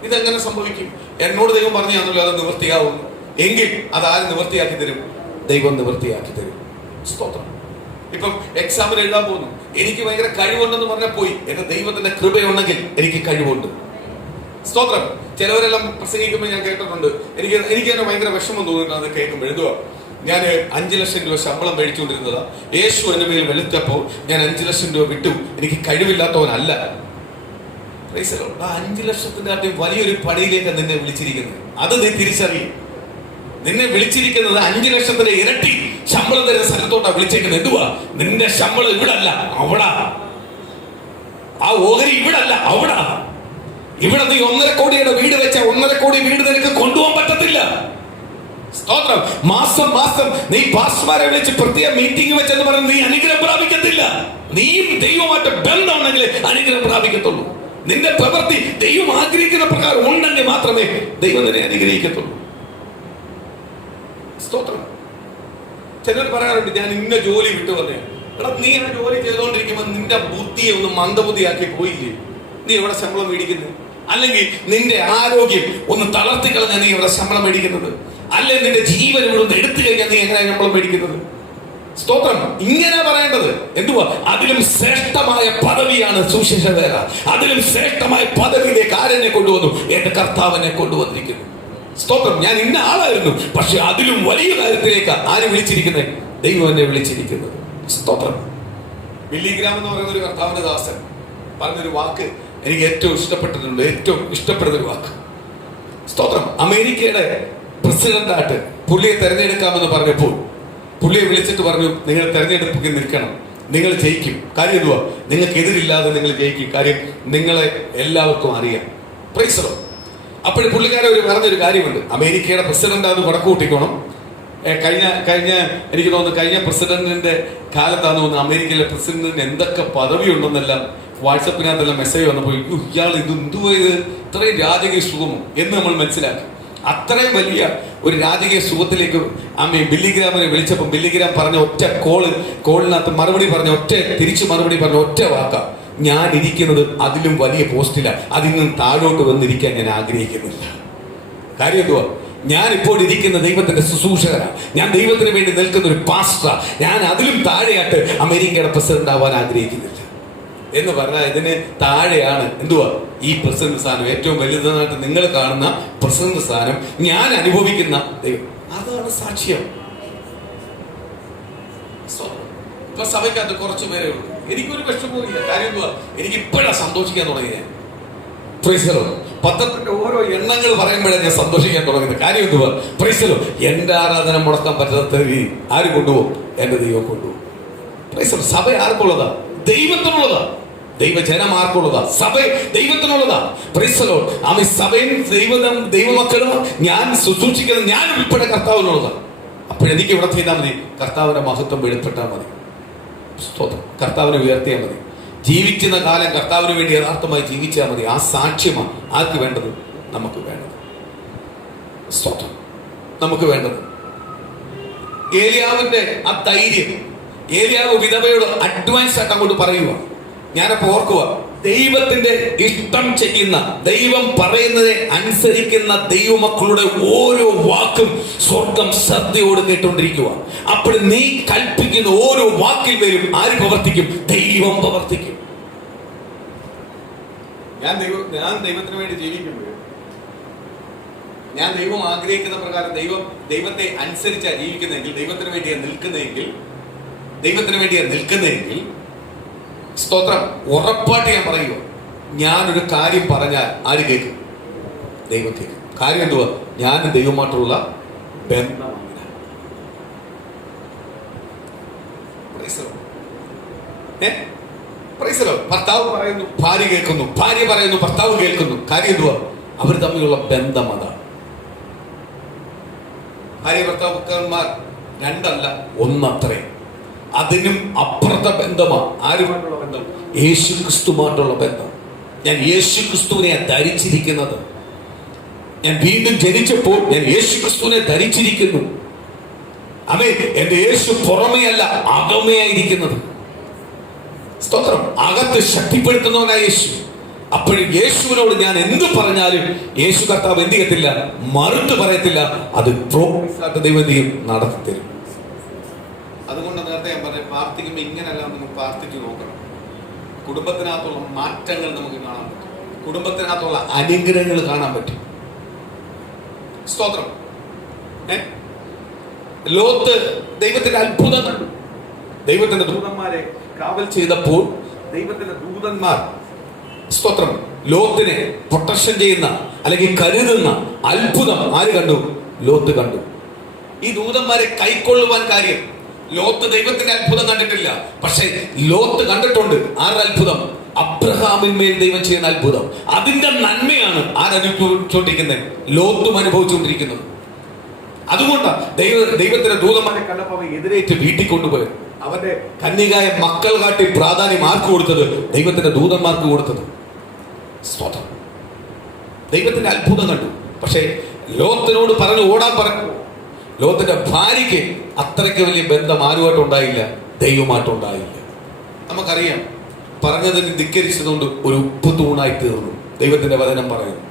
ഇതെങ്ങനെ സംഭവിക്കും? എന്നോട് ദൈവം പറഞ്ഞാണല്ലോ അത് നിവൃത്തിയാവും എങ്കിൽ അതാരും നിവൃത്തിയാക്കി തരും? ദൈവം നിവൃത്തിയാക്കി തരും. സ്തോത്രം. ഇപ്പം എക്സാമിന് എഴുതാൻ പോകുന്നു, എനിക്ക് ഭയങ്കര കഴിവുണ്ടെന്ന് പറഞ്ഞാൽ പോയി. എന്റെ ദൈവത്തിന്റെ കൃപയുണ്ടെങ്കിൽ എനിക്ക് കഴിവുണ്ട്. സ്തോത്രം. ചിലവരെല്ലാം പ്രസംഗിക്കുമ്പോൾ ഞാൻ കേട്ടിട്ടുണ്ട്, എനിക്ക് തന്നെ ഭയങ്കര വിഷമം തോന്നുന്നു അത് കേൾക്കുമ്പോൾ. എന്തുവാ, ഞാൻ 5 ലക്ഷം രൂപ ശമ്പളം മേടിച്ചുകൊണ്ടിരുന്നതാ, യേശു എന്റെ മേൽ വെളുത്തപ്പോൾ ഞാൻ 5 ലക്ഷം രൂപ വിട്ടു, എനിക്ക് കഴിവില്ലാത്തവനല്ല. 5 ലക്ഷത്തിന്റെ വലിയൊരു പണിയിലേക്ക് നിന്നെ വിളിച്ചിരിക്കുന്നത്, അത് നീ തിരിച്ചറിയും. നിന്നെ വിളിച്ചിരിക്കുന്നത് 5 ലക്ഷത്തിന്റെ ഇരട്ടി ശമ്പളം തരുന്ന സ്ഥലത്തോട്ടാ വിളിച്ചേക്കുന്നത്. എന്തുവാ, നിന്റെ ശമ്പളം ഇവിടെ അല്ല, അവിടെ. ആ ഓഹരി ഇവിടെ അല്ല, അവിടെ. ഇവിടെ നീ 1.5 കോടിയുടെ വീട് വെച്ച 1.5 കോടി വീട് നിനക്ക് കൊണ്ടുപോകാൻ പറ്റത്തില്ല. സ്തോത്രം. മാസം നീ പാസ്റ്റർമാരെ വിളിച്ച് പ്രത്യേക മീറ്റിംഗ് വെച്ചെന്ന് പറഞ്ഞ് നീ അനുഗ്രഹം പ്രാപിക്കത്തില്ല. നീയും ദൈവമായിട്ട് ബന്ധമുണ്ടെങ്കിൽ അനുഗ്രഹം പ്രാപിക്കത്തുള്ളൂ. നിന്റെ പ്രവൃത്തി ദൈവം ആഗ്രഹിക്കുന്ന പ്രകാരം ഉണ്ടെങ്കിൽ മാത്രമേ ദൈവം നിന്നെ അനുഗ്രഹിക്കത്തുള്ളൂ. സ്തോത്രം. ചിലർ പറയാറുണ്ട്, ഞാൻ ഇന്ന ജോലി വിട്ടു വന്നേ. എടാ, നീ ആ ജോലി ചെയ്തുകൊണ്ടിരിക്കുമ്പോൾ നിന്റെ ബുദ്ധിയെ ഒന്ന് മന്ദബുദ്ധിയാക്കി പോയില്ലേ? നീ എവിടെ ശമ്പളം മേടിക്കുന്നത്? അല്ലെങ്കിൽ നിന്റെ ആരോഗ്യം ഒന്ന് തളർത്തി കളഞ്ഞാൽ നീ എവിടെ ശമ്പളം മേടിക്കുന്നത്? അല്ലെങ്കിൽ നിന്റെ ജീവൻ ഇവിടെ ഒന്ന് എടുത്തു കഴിഞ്ഞാൽ നീ എങ്ങനെ ശമ്പളം മേടിക്കുന്നത്? സ്തോത്രം. ഇങ്ങനെ പറയേണ്ടത് എന്തുവാ? അതിലും ശ്രേഷ്ഠമായ പദവിയാണ് സുവിശേഷ വേല. അതിലും ശ്രേഷ്ഠമായ പദവിയിലേക്ക് ആരെന്നെ കൊണ്ടുവന്നു? എന്റെ കർത്താവിനെ കൊണ്ടുവന്നിരിക്കുന്നു. സ്തോത്രം. ഞാൻ ഇന്ന ആളായിരുന്നു, പക്ഷെ അതിലും വലിയ കാര്യത്തിലേക്ക് ആര് വിളിച്ചിരിക്കുന്നത്? ദൈവം എന്നെ വിളിച്ചിരിക്കുന്നത്. സ്തോത്രം. ബില്ലി ഗ്രാം എന്ന് പറയുന്ന ഒരു കർത്താവിന്റെ ദാസൻ പറഞ്ഞൊരു വാക്ക് എനിക്ക് ഏറ്റവും ഇഷ്ടപ്പെടുന്ന ഒരു വാക്ക്. സ്തോത്രം. അമേരിക്കയുടെ പ്രസിഡന്റായിട്ട് പുള്ളിയെ തെരഞ്ഞെടുക്കാമെന്ന് പറഞ്ഞപ്പോൾ പുള്ളിയെ വിളിച്ചിട്ട് പറഞ്ഞു, നിങ്ങൾ തെരഞ്ഞെടുപ്പിൽ നിൽക്കണം, നിങ്ങൾ ജയിക്കും. കാര്യം എന്തുവാ? നിങ്ങൾക്ക് എതിരില്ലാതെ നിങ്ങൾ ജയിക്കും. കാര്യം നിങ്ങളെ എല്ലാവർക്കും അറിയാം. Price the Lord. അപ്പോൾ പുള്ളിക്കാരെ പറഞ്ഞൊരു കാര്യമുണ്ട്, അമേരിക്കയുടെ പ്രസിഡന്റ് അത് മുടക്കു കൂട്ടിക്കോണം. കഴിഞ്ഞ എനിക്ക് തോന്നുന്നു കഴിഞ്ഞ പ്രസിഡന്റിന്റെ കാലത്താന്ന് തോന്നുന്നു അമേരിക്കയിലെ പ്രസിഡന്റിന് എന്തൊക്കെ പദവി ഉണ്ടെന്നെല്ലാം വാട്സപ്പിനകത്തെല്ലാം മെസ്സേജ് വന്നപ്പോൾ ഇയാൾ എന്തുവാ ഇത്, ഇത്രയും രാജകീയ സുഖമോ എന്ന് നമ്മൾ മനസ്സിലാക്കി. അത്രയും വലിയ ഒരു രാജകീയ സുഖത്തിലേക്ക് ബില്ലി ഗ്രാമിനെ വിളിച്ചപ്പോൾ ബില്ലി ഗ്രാം പറഞ്ഞ ഒറ്റ കോളിനകത്ത് തിരിച്ചു മറുപടി പറഞ്ഞ ഒറ്റ വാക്ക, ഞാൻ ഇരിക്കുന്നത് അതിലും വലിയ പോസ്റ്റിലാണ്, അതിൽ നിന്ന് താഴോട്ട് വന്നിരിക്കാൻ ഞാൻ ആഗ്രഹിക്കുന്നില്ല. കാര്യം എന്തുവാ? ഞാൻ ഇപ്പോൾ ഇരിക്കുന്ന ദൈവത്തിന്റെ ശുശ്രൂഷകനാണ്, ഞാൻ ദൈവത്തിന് വേണ്ടി നിൽക്കുന്ന ഒരു പാസ്റ്ററാണ്, ഞാൻ അതിലും താഴെയായിട്ട് അമേരിക്കയുടെ പ്രസിഡന്റ് ആവാൻ ആഗ്രഹിക്കുന്നില്ല എന്ന് പറഞ്ഞാൽ ഇതിന് താഴെയാണ് എന്തുവാ ഈ പ്രസിഡന്റ് സ്ഥാനം. ഏറ്റവും വലുതായിട്ട് നിങ്ങൾ കാണുന്ന പ്രസിഡന്റ് സ്ഥാനം ഞാൻ അനുഭവിക്കുന്ന ദൈവം, അതാണ് സാക്ഷ്യം. ഇപ്പൊ സഭയ്ക്കകത്ത് കുറച്ചു പേരേ ഉള്ളൂ. എനിക്കൊരു വിഷമവുമില്ല. കാര്യം എന്തുവാ? എനിക്ക് ഇപ്പോഴാണ് സന്തോഷിക്കാൻ തുടങ്ങിയത്. Price the Lord. പത്രത്തിന്റെ ഓരോ എണ്ണങ്ങൾ പറയുമ്പോഴേ ഞാൻ സന്തോഷിക്കാൻ തുടങ്ങുന്നത്. കാര്യം എന്തുവാ? Price the lord. എന്റെ ആരാധന മുടക്കാൻ പറ്റാത്ത രീതി ആര് കൊണ്ടുപോകും? എന്റെ ദൈവം കൊണ്ടുപോകും. Praise the lord. സഭ ആർക്കുള്ളതാ? ദൈവത്തിനുള്ളതാ. ദൈവജനം ആർക്കുള്ളതാ? സഭ ദൈവത്തിനുള്ളതാ. Praise the lord. ആമേൻ. സഭയും ദൈവമക്കളും ഞാൻ ശുശ്രൂഷിക്കുന്നത് ഞാൻ ഉൾപ്പെടെ കർത്താവിനുള്ളതാ. അപ്പോഴെനിക്ക് ഇവിടെ ചെയ്താൽ മതി, കർത്താവിന്റെ മഹത്വം വെളിപ്പെട്ടാൽ മതി. സ്തോത്രം. കർത്താവിനെ ഉയർത്തിയാൽ മതി. ജീവിക്കുന്ന കാലം കർത്താവിന് വേണ്ടി യഥാർത്ഥമായി ജീവിച്ചാൽ മതി. ആ സാക്ഷ്യമാണ് ആർക്ക് വേണ്ടത്? നമുക്ക് വേണ്ടത്. സ്തോത്രം. നമുക്ക് വേണ്ടത് ഏലിയാവിന്റെ ആ ധൈര്യം. ഏലിയാവ് വിധവയോട് അഡ്വാൻസ് ആയിട്ട് അങ്ങോട്ട് പറയുക. ഞാനപ്പോ ഓർക്കുക, ദൈവത്തിന്റെ ഇഷ്ടം ചെയ്യുന്ന, ദൈവം പറയുന്നതിനെ അനുസരിക്കുന്ന ദൈവമക്കളുടെ ഓരോ വാക്കും സ്വർഗം ശ്രദ്ധയോട് കേട്ടുകൊണ്ടിരിക്കുക. അപ്പോൾ നീ കൽപ്പിക്കുന്ന ഓരോ വാക്കിൽ വരും ആര് പ്രവർത്തിക്കും? ദൈവം പ്രവർത്തിക്കും. ഞാൻ ദൈവത്തിന് വേണ്ടി ജീവിക്കുമ്പോൾ, ഞാൻ ദൈവം ആഗ്രഹിക്കുന്ന പ്രകാരം ദൈവത്തെ അനുസരിച്ചാണ് ജീവിക്കുന്നതെങ്കിൽ, ദൈവത്തിന് വേണ്ടിയാണ് നിൽക്കുന്നതെങ്കിൽ സ്തോത്രം, ഉറപ്പായിട്ട് ഞാൻ പറയുക, ഞാനൊരു കാര്യം പറഞ്ഞാൽ ആര് കേൾക്കും? ദൈവം കേൾക്കും. കാര്യം എന്തുവാ? ഞാൻ ദൈവമായിട്ടുള്ള ബന്ധമാണ്. ഭർത്താവ് പറയുന്നു, ഭാര്യ കേൾക്കുന്നു, ഭാര്യ പറയുന്നു, ഭർത്താവ് കേൾക്കുന്നു. കാര്യം എന്തുവാ? അവർ തമ്മിലുള്ള ബന്ധം അതാണ്. ഭാര്യ ഭർത്താക്കന്മാർ രണ്ടല്ല, ഒന്നത്രേ. അതിനും അപ്പുറത്തെ ബന്ധമാണ്. ആരുമായിട്ടുള്ള ബന്ധം? യേശു ക്രിസ്തുമായിട്ടുള്ള ബന്ധം. ഞാൻ യേശു ക്രിസ്തുവിനെ ധരിച്ചിരിക്കുന്നത്. ഞാൻ വീണ്ടും ജനിച്ചപ്പോൾ ഞാൻ യേശു ക്രിസ്തുവിനെ ധരിച്ചിരിക്കുന്നു. ആമേൻ. എന്റെ യേശു പുറമേ അല്ല, അകമേയായിരിക്കുന്നത്. സ്തോത്രം. അകത്ത് ശക്തിപ്പെടുത്തുന്നവനായ യേശു. അപ്പോഴും യേശുവിനോട് ഞാൻ എന്ത് പറഞ്ഞാലും യേശു കർത്താവ് എന്ത് ചെയ്യത്തില്ല? മറുത്ത് പറയത്തില്ല. അത് ദൈവം എന്ത് ചെയ്യും? നടത്തി തരും. അതുകൊണ്ട് നേരത്തെ ഞാൻ പറഞ്ഞു, പ്രാർത്ഥിക്കുമ്പോൾ ഇങ്ങനെയല്ല, നമുക്ക് പ്രാർത്ഥിച്ചു നോക്കണം. കുടുംബത്തിനകത്തുള്ള മാറ്റങ്ങൾ നമുക്ക് കാണാൻ പറ്റും. കുടുംബത്തിനകത്തുള്ള അനുഗ്രഹങ്ങൾ കാണാൻ പറ്റും. സ്തോത്രം. ലോത്ത് ദൈവത്തിന്റെ അത്ഭുതം കണ്ടു. ദൈവത്തിന്റെ ദൂതന്മാരെ കാവൽ ചെയ്തപ്പോൾ ദൈവത്തിന്റെ ദൂതന്മാർ സ്തോത്രം ലോത്തിനെ പ്രൊട്ടക്ഷൻ ചെയ്യുന്ന അല്ലെങ്കിൽ കരുതുന്ന അത്ഭുതം ആര് കണ്ടു? ലോത്ത് കണ്ടു. ഈ ദൂതന്മാരെ കൈക്കൊള്ളുവാൻ കാര്യം, ലോത്ത് ദൈവത്തിന്റെ അത്ഭുതം കണ്ടിട്ടില്ല, പക്ഷെ ലോത്ത് കണ്ടിട്ടുണ്ട്. ആരുടെ അത്ഭുതം? അബ്രഹാമിന്മേൽ ദൈവം ചെയ്യുന്ന അത്ഭുതം. അതിന്റെ നന്മയാണ് ആരനുഭവിച്ചുകൊണ്ടിരിക്കുന്നത്? ലോത്തും അനുഭവിച്ചുകൊണ്ടിരിക്കുന്നത്. അതുകൊണ്ടാണ് ദൈവത്തിന്റെ ദൂതന്മാരെ കണ്ടപ്പോൾ എതിരേറ്റ് വീട്ടിൽ കൊണ്ടുപോയത്. അവന്റെ കന്യകായ മക്കൾ കാട്ടി പ്രാധാന്യം ആർക്ക് കൊടുത്തത്? ദൈവത്തിന്റെ ദൂതന്മാർക്ക് കൊടുത്തത്. സ്തോത്രം. ദൈവത്തിന്റെ അത്ഭുതം കണ്ടു. പക്ഷെ ലോത്തിനോട് പറഞ്ഞു ഓടാൻ പറഞ്ഞു. ലോകത്തിന്റെ ഭാര്യയ്ക്ക് അത്രയ്ക്ക് വലിയ ബന്ധം ആരുമായിട്ടുണ്ടായില്ല, ദൈവമായിട്ടുണ്ടായില്ല. നമുക്കറിയാം, പറഞ്ഞതിന് ധിക്കരിച്ചതുകൊണ്ട് ഒരു ഉപ്പ് തൂണായി തീർന്നു. ദൈവത്തിന്റെ വചനം പറയുന്നു,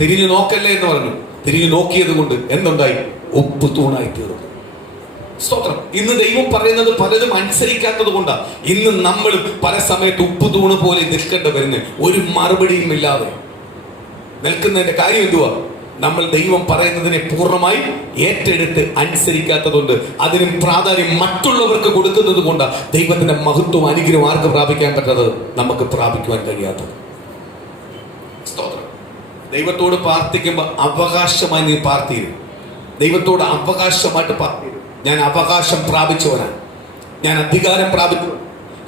തിരിഞ്ഞു നോക്കല്ലേ എന്ന് പറഞ്ഞു. തിരിഞ്ഞു നോക്കിയത് കൊണ്ട് എന്തുണ്ടായി? ഉപ്പ് തൂണായി തീർന്നു. സ്തോത്രം. ഇന്ന് ദൈവം പറയുന്നത് പലതും അനുസരിക്കാത്തത് കൊണ്ടാണ് ഇന്ന് നമ്മൾ പല സമയത്ത് ഉപ്പ് തൂണ് പോലെ നിൽക്കേണ്ടി വരുന്നത്. ഒരു മറുപടിയും ഇല്ലാതെ നിൽക്കുന്നതിന്റെ കാര്യം എന്തുവാ? നമ്മൾ ദൈവം പറയുന്നതിനെ പൂർണ്ണമായി ഏറ്റെടുത്ത് അനുസരിക്കാത്തതുകൊണ്ട്, അതിനും പ്രാധാന്യം മറ്റുള്ളവർക്ക് കൊടുക്കുന്നത് കൊണ്ട് ദൈവത്തിന്റെ മഹത്വം അനുഗ്രഹം ആർക്ക് പ്രാപിക്കാൻ പറ്റാത്തത്? നമുക്ക് പ്രാപിക്കുവാൻ കഴിയാത്തത്. ദൈവത്തോട് പ്രാർത്ഥിക്കുമ്പോൾ അവകാശമായി നീ പ്രാർത്ഥിക്കും. ദൈവത്തോട് അവകാശമായിട്ട് പ്രാർത്ഥിക്കും. ഞാൻ അവകാശം പ്രാപിച്ചവനാണ്, ഞാൻ അധികാരം പ്രാപിച്ചു.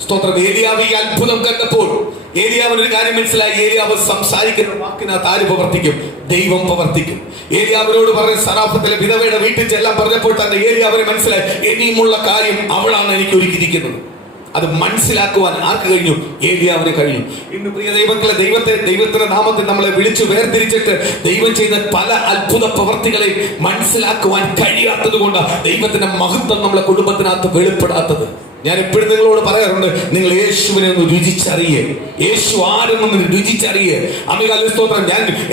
സ്തോത്രം. ഏലിയാവ് ഈ അത്ഭുതം കണ്ടപ്പോൾ ഏലിയാവിന് ഒരു കാര്യം മനസ്സിലായി. ഏലിയാവ് സംസാരിക്കുന്ന വാക്കിനകത്ത് ആര് പ്രവർത്തിക്കും? ദൈവം പ്രവർത്തിക്കും. ഏലിയാവിനോട് പറഞ്ഞ സറാഫത്തിലെ വിധവയുടെ വീട്ടിൽ ചെല്ലാൻ പറഞ്ഞപ്പോൾ തന്നെ ഏലിയാവിന് മനസ്സിലായി, ഇനിയുമുള്ള കാര്യം അവളാണ് എനിക്ക് ഒരുക്കിയിരിക്കുന്നത്. അത് മനസ്സിലാക്കുവാൻ ആർക്ക് കഴിഞ്ഞു? ഏലിയാവിന് കഴിഞ്ഞു. ഇന്ന് പ്രിയ ദൈവങ്ങളെ, ദൈവത്തിന്റെ നാമത്തിൽ നമ്മളെ വിളിച്ചു വേർതിരിച്ചിട്ട് ദൈവം ചെയ്യുന്ന പല അത്ഭുത പ്രവർത്തികളെ മനസ്സിലാക്കുവാൻ കഴിയാത്തത് കൊണ്ടാണ് ദൈവത്തിന്റെ മഹത്വം നമ്മളെ കുടുംബത്തിനകത്ത് വെളിപ്പെടാത്തത്. ഞാൻ എപ്പോഴും നിങ്ങളോട് പറയാറുണ്ട്, നിങ്ങൾ യേശുവിനെ ഒന്ന് രുചിച്ചറിയേ, യേശു ആരെന്നൊന്ന് രുചിച്ചറിയേ. അമികാല സ്തോത്രം.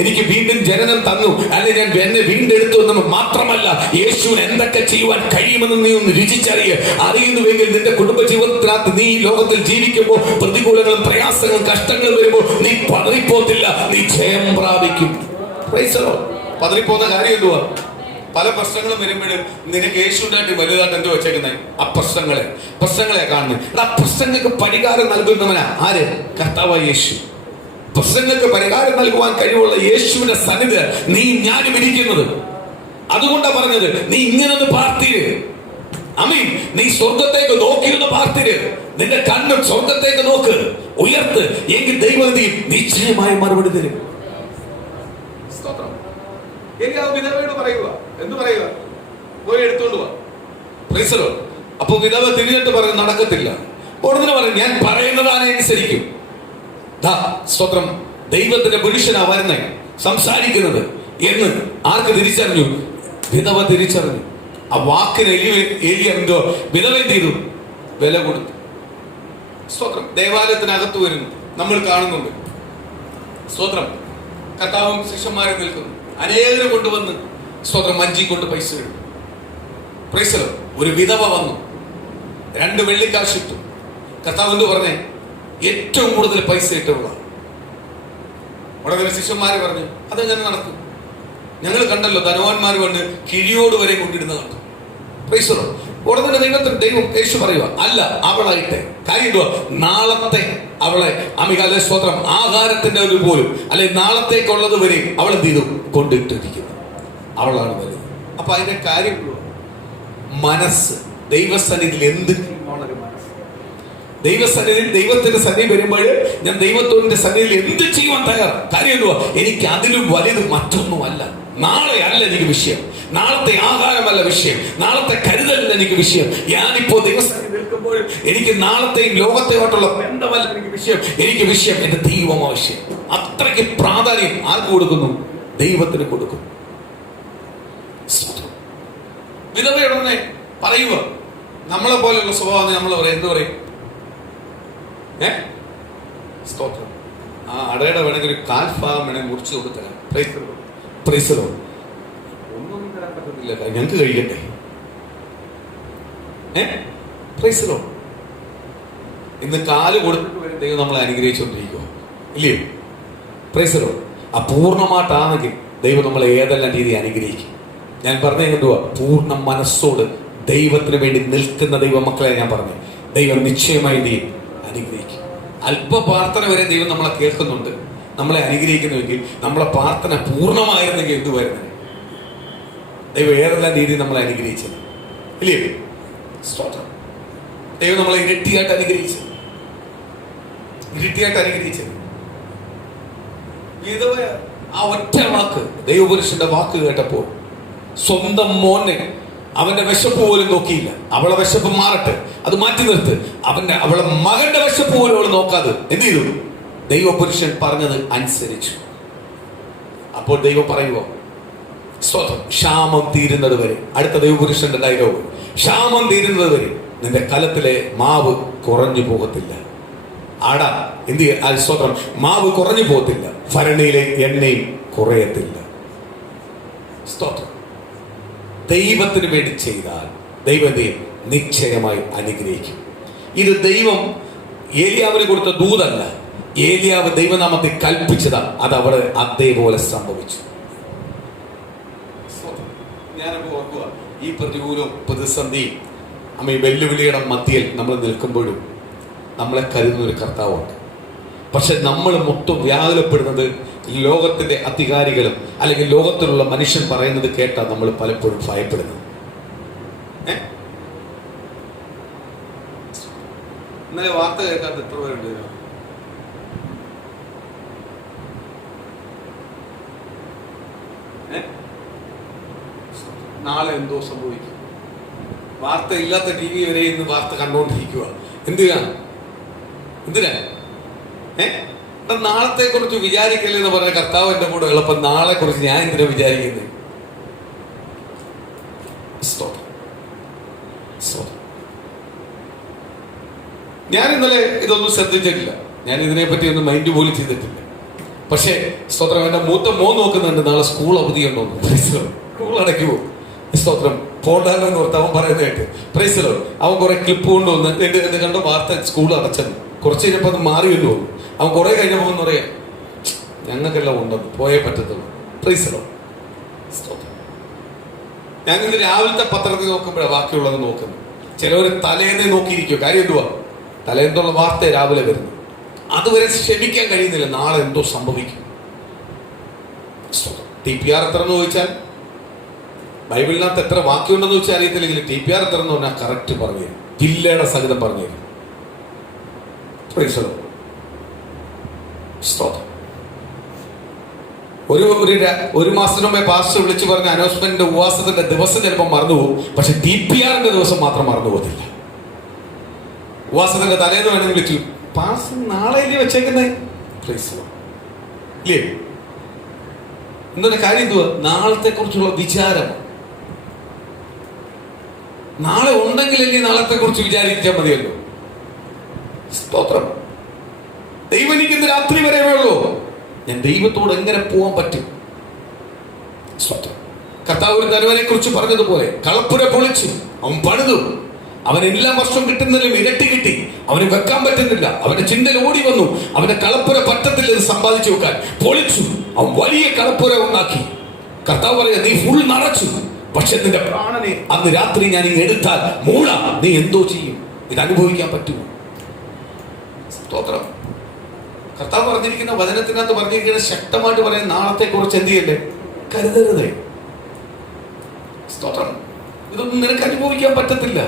എനിക്ക് വീണ്ടും ജനനം തന്നു, അല്ലെങ്കിൽ ഞാൻ എന്നെ വീണ്ടെടുത്തു എന്ന് മാത്രമല്ല, യേശുവിന് എന്തൊക്കെ ചെയ്യുവാൻ കഴിയുമെന്ന് നീ ഒന്ന് രുചിച്ചറിയേ. അറിയുന്നുവെങ്കിൽ നിന്റെ കുടുംബ ജീവിതത്തിനകത്ത് നീ ഈ ലോകത്തിൽ ജീവിക്കുമ്പോൾ പ്രതികൂലങ്ങളും പ്രയാസങ്ങളും കഷ്ടങ്ങളും വരുമ്പോൾ നീ പതറിപ്പോത്തില്ല, നീ ജയം പ്രാപിക്കും. പതറിപ്പോകുന്ന കാര്യം എന്തുവാ? പല പ്രശ്നങ്ങളും വരുമ്പോഴും നിനക്ക് യേശുവിനായിട്ട് വലുതായിട്ട് എന്തോ വെച്ചേക്കുന്നത്? ആ പ്രശ്നങ്ങളെ കാണുന്നത്. ആ പ്രശ്നങ്ങൾക്ക് പരിഹാരം നൽകുന്നവനാ ആര്? കർത്താവായ യേശു. പ്രശ്നങ്ങൾക്ക് പരിഹാരം നൽകുവാൻ കഴിവുള്ള യേശുവിന്റെ സന്നിധി നീ ഞാനും ഇരിക്കുന്നത്. അതുകൊണ്ടാണ് പറഞ്ഞത്, നീ ഇങ്ങനൊന്ന് പ്രാർത്ഥിര്. ആമീൻ. നീ സ്വർഗത്തേക്ക് നോക്കിയിരുന്ന് പ്രാർത്ഥിര്. നിന്റെ കണ്ണും സ്വർഗത്തേക്ക് നോക്ക്, ഉയർത്ത്. എങ്കിൽ ദൈവം നിശ്ചയമായി മറുപടി തരും. വിധവയോട് പറയുക, എന്ത് പറയുക? പോയി എടുത്തോണ്ട് വാ. അപ്പൊ വിധവ തിരിഞ്ഞിട്ട് പറഞ്ഞു, നടക്കത്തില്ല. ഉടനെ പറഞ്ഞു, ഞാൻ പറയുന്നതാണ് അനുസരിക്കും. സ്തോത്രം. ദൈവത്തിന്റെ പുരുഷനാ വരുന്നേ, സംസാരിക്കുന്നത് എന്ന് ആർക്ക് തിരിച്ചറിഞ്ഞു? വിധവ തിരിച്ചറിഞ്ഞു. ആ വാക്കിന് എന്തോ വിധവ എന്ത് ചെയ്തു? വില കൊടുത്തു. സ്തോത്രം. ദേവാലയത്തിനകത്ത് വരുന്നു, നമ്മൾ കാണുന്നുണ്ട്. സ്തോത്രം. കർത്താവും ശിഷ്യന്മാരെ നിൽക്കുന്നു. അനേകരെ കൊണ്ടുവന്ന് സ്തോത്രം വഞ്ചി കൊണ്ട് പൈസ ഇട്ടു. ഒരു വിധവ വന്നു, 2 വെള്ളിക്കാശ് ഇട്ടു. കർത്താവ് എന്ത് പറഞ്ഞേ? ഏറ്റവും കൂടുതൽ പൈസ ഇട്ടുള്ള. ഉടനെ ശിഷ്യന്മാര് പറഞ്ഞു, അതെങ്ങനെ നടക്കും? ഞങ്ങൾ കണ്ടല്ലോ, ധനവാന്മാർ കൊണ്ട് കിഴിയോട് വരെ കൊണ്ടിടുന്ന കണ്ടു. ഉടനെ ദൈവം യേശു പറയുക, അല്ല, അവളായിട്ട് കാര്യം എന്തുവാ? നാളത്തെ അവളെ അമികാല സ്തോത്രം ആഹാരത്തിന്റെ ഒരു പോലും അല്ലെ നാളത്തേക്കുള്ളത് വരെ അവൾ എന്ത് ചെയ്തു? കൊണ്ടിട്ടിരിക്കുന്നു. അവളാണ് വലുത്. അപ്പൊ അതിന്റെ കാര്യം മനസ്സ്. ദൈവസന്നിധിയിൽ എന്ത് ദൈവസന്നിധിയിൽ ദൈവത്തിന്റെ സന്നിധി വരുമ്പോൾ ഞാൻ ദൈവത്തിന്റെ സന്നിധിയിൽ എന്ത് ചെയ്യുവാൻ തയ്യാറാണ്. കാര്യം എന്തുവാ? എനിക്ക് അതിലും വലുത് മറ്റൊന്നുമല്ല. നാളെ അല്ല എനിക്ക് വിഷയം, നാളത്തെ ആഹാരമല്ല വിഷയം, നാളത്തെ കരുതലല്ല എനിക്ക് വിഷയം. ഞാനിപ്പോ ദൈവസന്നിധി നിൽക്കുമ്പോൾ എനിക്ക് നാളത്തെയും ലോകത്തെയുമായിട്ടുള്ള ബന്ധമല്ല എനിക്ക് വിഷയം. എനിക്ക് വിഷയം എന്റെ ദൈവമായ വിഷയം. അത്രയ്ക്ക് പ്രാധാന്യം ആർക്ക് കൊടുക്കുന്നു? ദൈവത്തിന് കൊടുക്കുന്നു. വിധവയുടനെ പറയുക, നമ്മളെ പോലെയുള്ള സ്വഭാവം നമ്മൾ പറയും. എന്ത് പറയും? സ്തോത്രം. ആ അടയുടെ വേണമെങ്കിൽ ഒരു കാൽഭാഗം വേണമെങ്കിൽ മുറിച്ചു കൊടുത്തരാം. ഒന്നും തരാൻ പറ്റത്തില്ല, ഞങ്ങൾക്ക് കഴിയട്ടെ. ഇന്ന് കാല് കൊടുത്തിട്ട് വരെ ദൈവം നമ്മളെ അനുഗ്രഹിച്ചുകൊണ്ടിരിക്കുക, ഇല്ലയോ? പ്രൈസലോ. അപൂർണമായിട്ടാണെങ്കിൽ ദൈവം നമ്മളെ ഏതെല്ലാം രീതി അനുഗ്രഹിക്കും. ഞാൻ പറഞ്ഞ എന്തുവാ? പൂർണ്ണ മനസ്സോട് ദൈവത്തിന് വേണ്ടി നിൽക്കുന്ന ദൈവമക്കളെ ഞാൻ പറഞ്ഞു, ദൈവം നിശ്ചയമായി നീ അനുഗ്രഹിക്കും. അല്പ പ്രാർത്ഥന വരെ ദൈവം നമ്മളെ കേൾക്കുന്നുണ്ട്, നമ്മളെ അനുഗ്രഹിക്കുന്നുവെങ്കിൽ നമ്മളെ പ്രാർത്ഥന പൂർണ്ണമായിരുന്നെങ്കിൽ എന്തുവായിരുന്നു? ദൈവം ഏതെല്ലാം രീതി നമ്മളെ അനുഗ്രഹിച്ചത്, ഇല്ലേ? സ്തോത്രം. ദൈവം നമ്മളെ ഇരട്ടിയായിട്ട് അനുഗ്രഹിച്ചത്. ആ ഒറ്റ വാക്ക്, ദൈവപുരുഷന്റെ വാക്ക് കേട്ടപ്പോൾ സ്വന്തം മോനെ അവന്റെ വിശപ്പ് പോലും നോക്കിയില്ല. അവളെ വിശപ്പ് മാറട്ടെ, അത് മാറ്റി നിർത്ത്. അവളെ മകന്റെ വിശപ്പ് പോലും അവൾ നോക്കാതെ എന്ത് ചെയ്തു? ദൈവപുരുഷൻ പറഞ്ഞത് അനുസരിച്ചു. അപ്പോൾ ദൈവം പറയുവോ? സ്വതം ക്ഷാമം തീരുന്നത് വരെ. അടുത്ത ദൈവപുരുഷന്റെ ഡയലോഗ്, ക്ഷാമം തീരുന്നത് വരെ നിന്റെ കലത്തിലെ മാവ് കുറഞ്ഞു പോകത്തില്ല. ആടാ എന്ത് സ്വതം മാവ് കുറഞ്ഞു പോകത്തില്ല, ഭരണിയിലെ എണ്ണയും കുറയത്തില്ല. സ്തോത്രം. ദൈവത്തിന് വേണ്ടി ചെയ്താൽ ദൈവം നിശ്ചയമായി അനുഗ്രഹിക്കും. ഇത് ദൈവം ഏലിയാവിന് കൊടുത്ത ദൂതല്ല, ഏലിയാവ് ദൈവനാമത്തെ കൽപ്പിച്ചതാ. അത് അവിടെ അതേപോലെ സംഭവിച്ചു. ഞാനപ്പോ ഓർക്കുക, ഈ പ്രതികൂലവും പ്രതിസന്ധി ഈ വെല്ലുവിളിയുടെ മധ്യയിൽ നമ്മൾ നിൽക്കുമ്പോഴും നമ്മളെ കരുതുന്ന ഒരു കർത്താവുണ്ട്. പക്ഷെ നമ്മൾ മൊത്തം വ്യാകുലപ്പെടുന്നത് ലോകത്തിന്റെ അധികാരികളും അല്ലെങ്കിൽ ലോകത്തിലുള്ള മനുഷ്യൻ പറയുന്നത് കേട്ടാ നമ്മൾ പലപ്പോഴും ഭയപ്പെടുന്നത്. ഇന്നലെ വാർത്ത കേൾക്കാത്ത എത്ര പേരുണ്ട്? നാളെ എന്തോ സംഭവിക്കും. വാർത്ത ഇല്ലാത്ത ടി വി വരെ ഇന്ന് വാർത്ത കണ്ടുകൊണ്ടിരിക്കുക. എന്തിനാ? നാളത്തെ കുറിച്ച് വിചാരിക്കല്ലെന്ന് പറഞ്ഞ കർത്താവ് എന്റെ കൂടെ ഉള്ളപ്പോ നാളെ കുറിച്ച് ഞാൻ എന്തിനാ വിചാരിക്കുന്നത്? ഞാൻ ഇന്നലെ ഇതൊന്നും ശ്രദ്ധിച്ചിട്ടില്ല. ഞാൻ ഇതിനെപ്പറ്റി ഒന്നും മൈൻഡ് പോലും ചെയ്തിട്ടില്ല. പക്ഷേ സ്തോത്രം, എന്റെ മൂത്ത മോൻ നോക്കുന്നുണ്ട് നാളെ സ്കൂൾ അവധിയുണ്ടോ. സ്കൂൾ അടയ്ക്കുമോ? സ്തോത്രം, പോണ്ടാലെന്ന് ഓർത്ത് അവൻ പറയുന്നത് കേട്ട് പ്രൈസലോ. അവൻ കുറെ ക്ലിപ്പ് കൊണ്ടുവന്ന് എന്ത് കണ്ട വാർത്ത സ്കൂൾ അടച്ചെന്ന്. കുറച്ച് കഴിഞ്ഞപ്പോൾ അത് മാറിയെന്ന് തോന്നുന്നു. അവൻ കുറെ കഴിഞ്ഞപ്പോൾ എന്ന് പറയാം, ഞങ്ങൾക്കെല്ലാം ഉണ്ടെന്ന്, പോയേ പറ്റത്തുള്ളൂ. പ്രൈസലോ. ഞാൻ ഇന്ന് രാവിലത്തെ പത്രത്തിൽ നോക്കുമ്പോഴാണ് ബാക്കിയുള്ളത് നോക്കുന്നത്. ചിലവർ തലേന്നെ നോക്കിയിരിക്കും. കാര്യം എന്തുവാ? തലേന്നുള്ള വാർത്ത രാവിലെ വരുന്നു. അതുവരെ ക്ഷമിക്കാൻ കഴിയുന്നില്ല. നാളെ എന്തോ സംഭവിക്കും. TPR എത്ര എന്ന് ചോദിച്ചാൽ, ബൈബിളിനകത്ത് എത്ര വാക്യമുണ്ടെന്ന് ചോദിച്ചാൽ അറിയത്തില്ലെങ്കിൽ TPR എത്ര എന്ന് പറഞ്ഞാൽ കറക്റ്റ് പറഞ്ഞു തരും. ജില്ലയുടെ സഹിതം പറഞ്ഞു തരും. ഒരു മാസത്തിന് മുമ്പേ പാസ്റ്റർ വിളിച്ചു പറഞ്ഞ അനൗൺസ്മെന്റിന്റെ ഉപവാസത്തിന്റെ ദിവസം ചിലപ്പോൾ മറന്നുപോകും. പക്ഷെ TPRന്റെ ദിവസം മാത്രം മറന്നു പോകത്തില്ല. ഉപവാസത്തിന്റെ തലേന്ന് വേണമെങ്കിൽ വിളിച്ചു, പാസ്റ്റർ നാളെ വെച്ചേക്കുന്നേ ഇല്ലേ? എന്തിന്റെ കാര്യം എന്തുവാ? നാളത്തെ കുറിച്ചുള്ള വിചാരം. നാളെ ഉണ്ടെങ്കിലല്ലേ നാളത്തെ കുറിച്ച് വിചാരിച്ചാൽ മതിയല്ലോ. സ്തോത്രം. ദൈവം എനിക്ക് ഇന്ന് രാത്രി വരെ ഉള്ളൂ. ഞാൻ ദൈവത്തോട് എങ്ങനെ പോകാൻ പറ്റും? സ്തോത്രം. കർത്താവ് ഒരു ധനവനെ കുറിച്ച് പറഞ്ഞതുപോലെ കളപ്പുര പൊളിച്ചു അവൻ പണിതു. അവൻ എല്ലാ വർഷവും കിട്ടുന്നതിലും ഇരട്ടി കിട്ടി. അവന് വെക്കാൻ പറ്റുന്നില്ല. അവന്റെ ചിന്തയിൽ ഓടി വന്നു. അവന്റെ കളപ്പുര പറ്റത്തില്ല ഇത് സമ്പാദിച്ചു വെക്കാൻ. പൊളിച്ചു. അവൻ വലിയ കളപ്പുര ഉണ്ടാക്കി. കർത്താവ് പറയാ, നീ ഫുൾ നിറച്ചു, പക്ഷെ നിന്റെ പ്രാണനെ അന്ന് രാത്രി ഞാൻ ഇങ്ങ് എടുത്താൽ മൂള നീ എന്തോ ചെയ്യും? ഇത് അനുഭവിക്കാൻ പറ്റുമോ? സ്തോത്രം. കർത്താവ് പറഞ്ഞിരിക്കുന്ന വചനത്തിനകത്ത് പറഞ്ഞിരിക്കുന്ന ശക്തമായിട്ട് പറയാൻ നാളത്തെ കുറിച്ച് എന്ത് ചെയ്യല്ലേ? കരുതരുതേ. സ്തോത്രം. ഇതൊന്നും നിനക്ക് അനുഭവിക്കാൻ പറ്റത്തില്ല.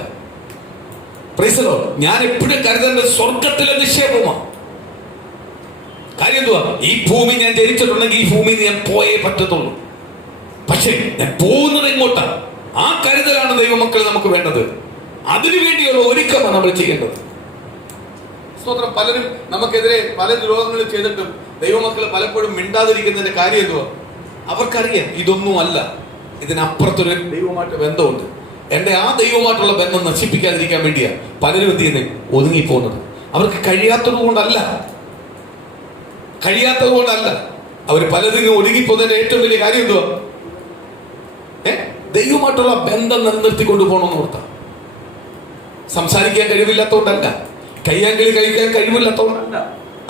പ്രൈസലോ. ഞാൻ എപ്പോഴും കരുതേണ്ടത് സ്വർഗത്തിലെ നിക്ഷേപമാണ്. കാര്യം എന്തുവാ? ഈ ഭൂമി ഞാൻ ജനിച്ചിട്ടുണ്ടെങ്കിൽ ഈ ഭൂമിയിൽ ഞാൻ പോയേ പറ്റത്തുള്ളൂ. പക്ഷേ ഞാൻ പോകുന്നത് എങ്ങോട്ടാണ്? ആ കരുതലാണ് ദൈവമക്കൾ നമുക്ക് വേണ്ടത്. അതിനുവേണ്ടിയുള്ള ഒരുക്കമാണ് നമ്മൾ ചെയ്യേണ്ടത്. സ്തോത്രം. പലരും നമുക്കെതിരെ പല ദ്രോഹങ്ങളും ചെയ്തിട്ടും ദൈവമക്കൾ പലപ്പോഴും മിണ്ടാതിരിക്കുന്നതിന്റെ കാര്യം എന്തുവാ? അവർക്കറിയാം ഇതൊന്നും അല്ല, ഇതിനപ്പുറത്തൊരു ദൈവമായിട്ട് ബന്ധമുണ്ട്. എന്റെ ആ ദൈവമായിട്ടുള്ള ബന്ധം നശിപ്പിക്കാതിരിക്കാൻ വേണ്ടിയാ പലരും എന്ത് ചെയ്യുന്നത്? ഒതുങ്ങിപ്പോകുന്നത്. അവർക്ക് കഴിയാത്തത് കൊണ്ടല്ല. അവർ പലതിനും ഒതുങ്ങിപ്പോകുന്നതിന്റെ ഏറ്റവും വലിയ കാര്യം എന്തുവാ? ദൈവമായിട്ടുള്ള ബന്ധം നിലനിർത്തിക്കൊണ്ടു പോകണമെന്ന് ഓർത്താ. സംസാരിക്കാൻ കഴിവില്ലാത്തതുകൊണ്ടല്ല, കയ്യാങ്കളി കഴിക്കാൻ കഴിവില്ലാത്തതുകൊണ്ടല്ല.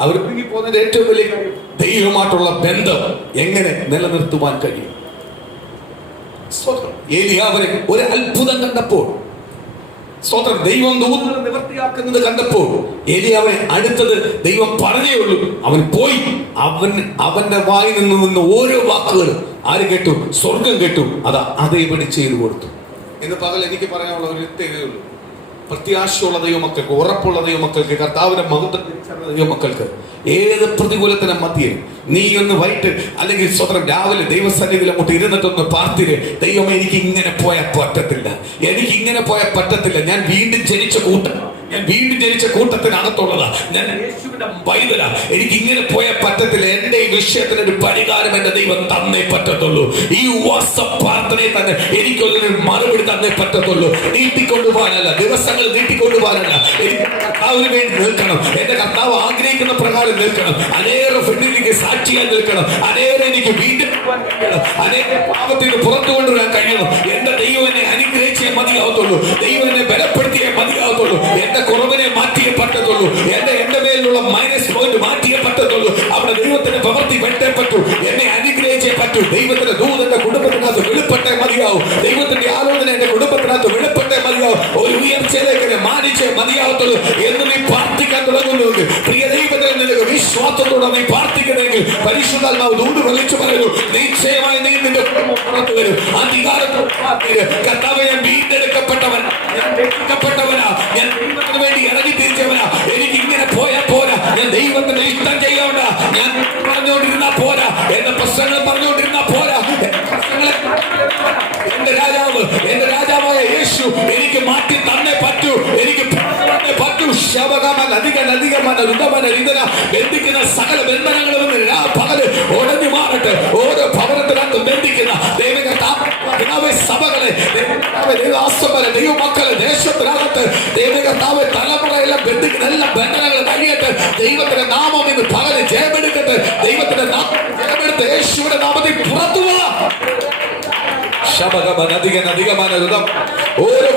അവർ ഒതുങ്ങിപ്പോകുന്നതിന്റെ ഏറ്റവും വലിയ കാര്യം ദൈവമായിട്ടുള്ള ബന്ധം എങ്ങനെ നിലനിർത്തുവാൻ കഴിയും. ഏലിയാവിനെ ഒരു അത്ഭുതം കണ്ടപ്പോൾ, സ്തോത്രം, ദൈവം ദൂതനെ നിവർത്തിയാക്കുന്നത് കണ്ടപ്പോൾ ഏലിയാവിനെ അടുത്തത് ദൈവം പറഞ്ഞേ ഉള്ളൂ. അവൻ പോയി അവന്റെ വായിൽ നിന്ന് ഓരോ വാക്കുകളും ആര് കേട്ടു? സ്വർഗം കേട്ടു. അതേപടി ചെയ്തു കൊടുത്തു. ഇന്ന് പകൽ എനിക്ക് പറയാനുള്ള ഒരു ഇതേ ഉള്ളൂ. പ്രത്യാശയുള്ള ദൈവമക്കൾക്ക്, ഉറപ്പുള്ള ദൈവമക്കൾക്ക്, കർത്താവിന്റെ മഹത്വം ദൈവമക്കൾക്ക് ഏത് പ്രതികൂലത്തിനും മധ്യേ നീ ഒന്ന് വൈകിട്ട് അല്ലെങ്കിൽ സ്വതന്ത്രം രാവിലെ ദൈവസന്നിധിയിൽ അങ്ങോട്ട് ഇരുന്നിട്ടൊന്ന് പാർത്തിര്, ദൈവമേ എനിക്ക് ഇങ്ങനെ പോയാൽ പറ്റത്തില്ല, ഞാൻ വീണ്ടും ജനിച്ച കൂട്ടത്തിനകത്തുള്ളതാ, ഞാൻ യേശുവിന്റെ പൈതലാ, എനിക്ക് ഇങ്ങനെ പോയാൽ പറ്റത്തില്ല, എന്റെ ഈ വിഷയത്തിന് ഒരു പരിഹാരം എന്റെ ദൈവം തന്നേ പറ്റത്തുള്ളൂ. ഈ ഉപവാസ പ്രാർത്ഥനയെ തന്നെ എനിക്കൊരു മറുപടി തന്നേ പറ്റത്തുള്ളൂ. നീട്ടിക്കൊണ്ടുപോകാനല്ല, ദിവസങ്ങൾ നീട്ടിക്കൊണ്ടുപോകാനല്ല, എനിക്ക് കർത്താവിന് വേണ്ടി നിൽക്കണം. എന്റെ കർത്താവ് ആഗ്രഹിക്കുന്ന പ്രകാരം നിൽക്കണം. അനേകം ഫ്രണ്ടിലേക്ക് സാക്ഷിയായി നിൽക്കണം. അനേകം എനിക്ക് വീണ്ടും കഴിയണം. അനേകം പാപത്തിൽ നിന്ന് പുറത്തു കൊണ്ടുവരാൻ കഴിയണം. എന്റെ ദൈവം എന്നെ അനുഗ്രഹിച്ചേ മതിയാവത്തുള്ളൂ. ദൈവം എന്നെ ബലപ്പെടുത്തിയേ മതിയാവത്തുള്ളൂ. എന്റെ കുറവിനെ മാറ്റിയേ പറ്റത്തുള്ളൂ. എന്റെ മേലുള്ള മൈനസ് പോയിന്റ് മാറ്റിയേ പറ്റത്തുള്ളൂ. അവിടെ ദൈവത്തിന്റെ പ്രവൃത്തി വെട്ടേ പറ്റൂ. എന്നെ അനുഗ്രഹിച്ചേ പറ്റൂ. ദൈവത്തിന്റെ ദൂതന്റെ കുടുംബത്തിനകത്ത് വെളിപ്പെട്ടേ മതിയാവും. ദൈവത്തിന്റെ ആലോചന എന്റെ കുടുംബത്തിനകത്ത് വെളിപ്പെട്ടേ മതിയാവും. ഒരു ഉയർച്ചയിലേക്ക് എന്നെ മാനിച്ചേ മതിയാവത്തുള്ളൂ എന്ന് നീ പ്രാർത്ഥിക്കാൻ തുടങ്ങുന്നുവെങ്കിൽ, പ്രിയ ദൈവത്തിൽ നിനക്ക് വിശ്വാസത്തോടെ നീ പ്രാർത്ഥിക്കുന്നെങ്കിൽ പരിശുദ്ധാത്മാവ് ദൂത് വിളിച്ചു പറയുന്നു, നിശ്ചയമായി നീ നിന്റെ കുടുംബം പുറത്തു വരും. അധികാരത്തിൽ കർത്താവേ, ഞാൻ വീണ്ടെടുക്കപ്പെട്ടവൻ, ഞാൻ രക്ഷിക്കപ്പെട്ടവനാ, ഞാൻ ദൈവത്തിന് വേണ്ടി ഇറങ്ങി തിരിച്ചവനാ. എനിക്ക് ഇങ്ങനെ പോയാ പോരാ, ഞാൻ ദൈവത്തിന്റെ ഇഷ്ടം ചെയ്യണ്ട. ഞാൻ പറഞ്ഞുകൊണ്ടിരുന്നാ പോരാ, എന്റെ പ്രശ്നങ്ങൾ പറഞ്ഞുകൊണ്ടിരുന്നാ പോരാ. എന്റെ രാജാവ്, എന്റെ രാജാവായ യേശു എനിക്ക് മാറ്റി തന്നെ പറ്റൂ, എനിക്ക് പറ്റൂ. ശബകമൻ അധികമൻ ഋതമന രിതന ബന്ധിക്കുന്ന സകല ബന്ധനങ്ങളും പകല് ഒടഞ്ഞു മാറട്ടെ. ഓരോ ഭവനത്തിനകത്ത് ബന്ധിക്കുന്ന ദൈവകർത്താവ് സഭകളെ, ദൈവാസ്വരെ, ദൈവമക്കളെ, ദേശത്തിനകത്ത് ദൈവകർത്താവ് തലമുറയെല്ലാം ബന്ധിക്കുന്ന എല്ലാ ബന്ധനങ്ങളും കഴിയട്ടെ. ദൈവത്തിന്റെ നാമം ഇന്ന് പകല് ജയമെടുക്കട്ടെ. ദൈവത്തിന്റെ നാമം ജയമെടുത്ത് യേശുവിന്റെ നാമത്തിൽ പുറത്തു പോവാ. ഓരോ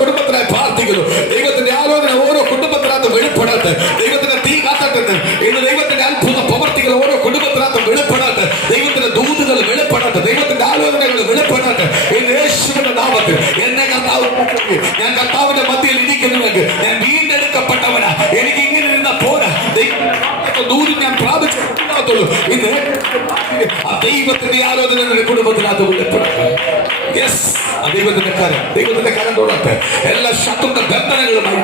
കുടുംബത്തിനായി പ്രാർത്ഥിക്കുന്നു. ദൈവത്തിന്റെ ആലോചന ഓരോ കുടുംബത്തിനകത്ത് വെളിപ്പെടട്ടെ. ദൈവത്തിന്റെ തീ കാത്തട്ടെ. ഇന്ന് ദൈവത്തിന്റെ അത്ഭുത പ്രവർത്തികൾ ഓരോ കുടുംബത്തിനകത്ത് വെളിപ്പെടട്ടെ. ദൈവത്തിന്റെ ദൂതുകൾ വെളിപ്പെടട്ടെ. ദൈവത്തിന്റെ ആലോചനകൾ വെളിപ്പെടട്ടെ. ഇന്ന് യേശുവിന്റെ നാമത്തിൽ എന്നെ കർത്താവ്, ഞാൻ കർത്താവിന്റെ മധ്യയിൽ ഇരിക്കുന്നുവെങ്കിൽ ഞാൻ വീണ്ടെടുക്കപ്പെട്ടവനാ. എനിക്ക് ഇങ്ങനെ ഇരുന്ന പോരാ. ദൂരം ഞാൻ പ്രാപിച്ചുള്ളൂ. ഇന്ന് ദൈവത്തിന്റെ ആലോചന കുടുംബത്തിനകത്ത് വെളിപ്പെടട്ടെ. ദൈവത്തിന്റെ കരം തൊടട്ടെ. എല്ലാ ശത്രുക്കളുടെ ബന്ധനങ്ങളുമായി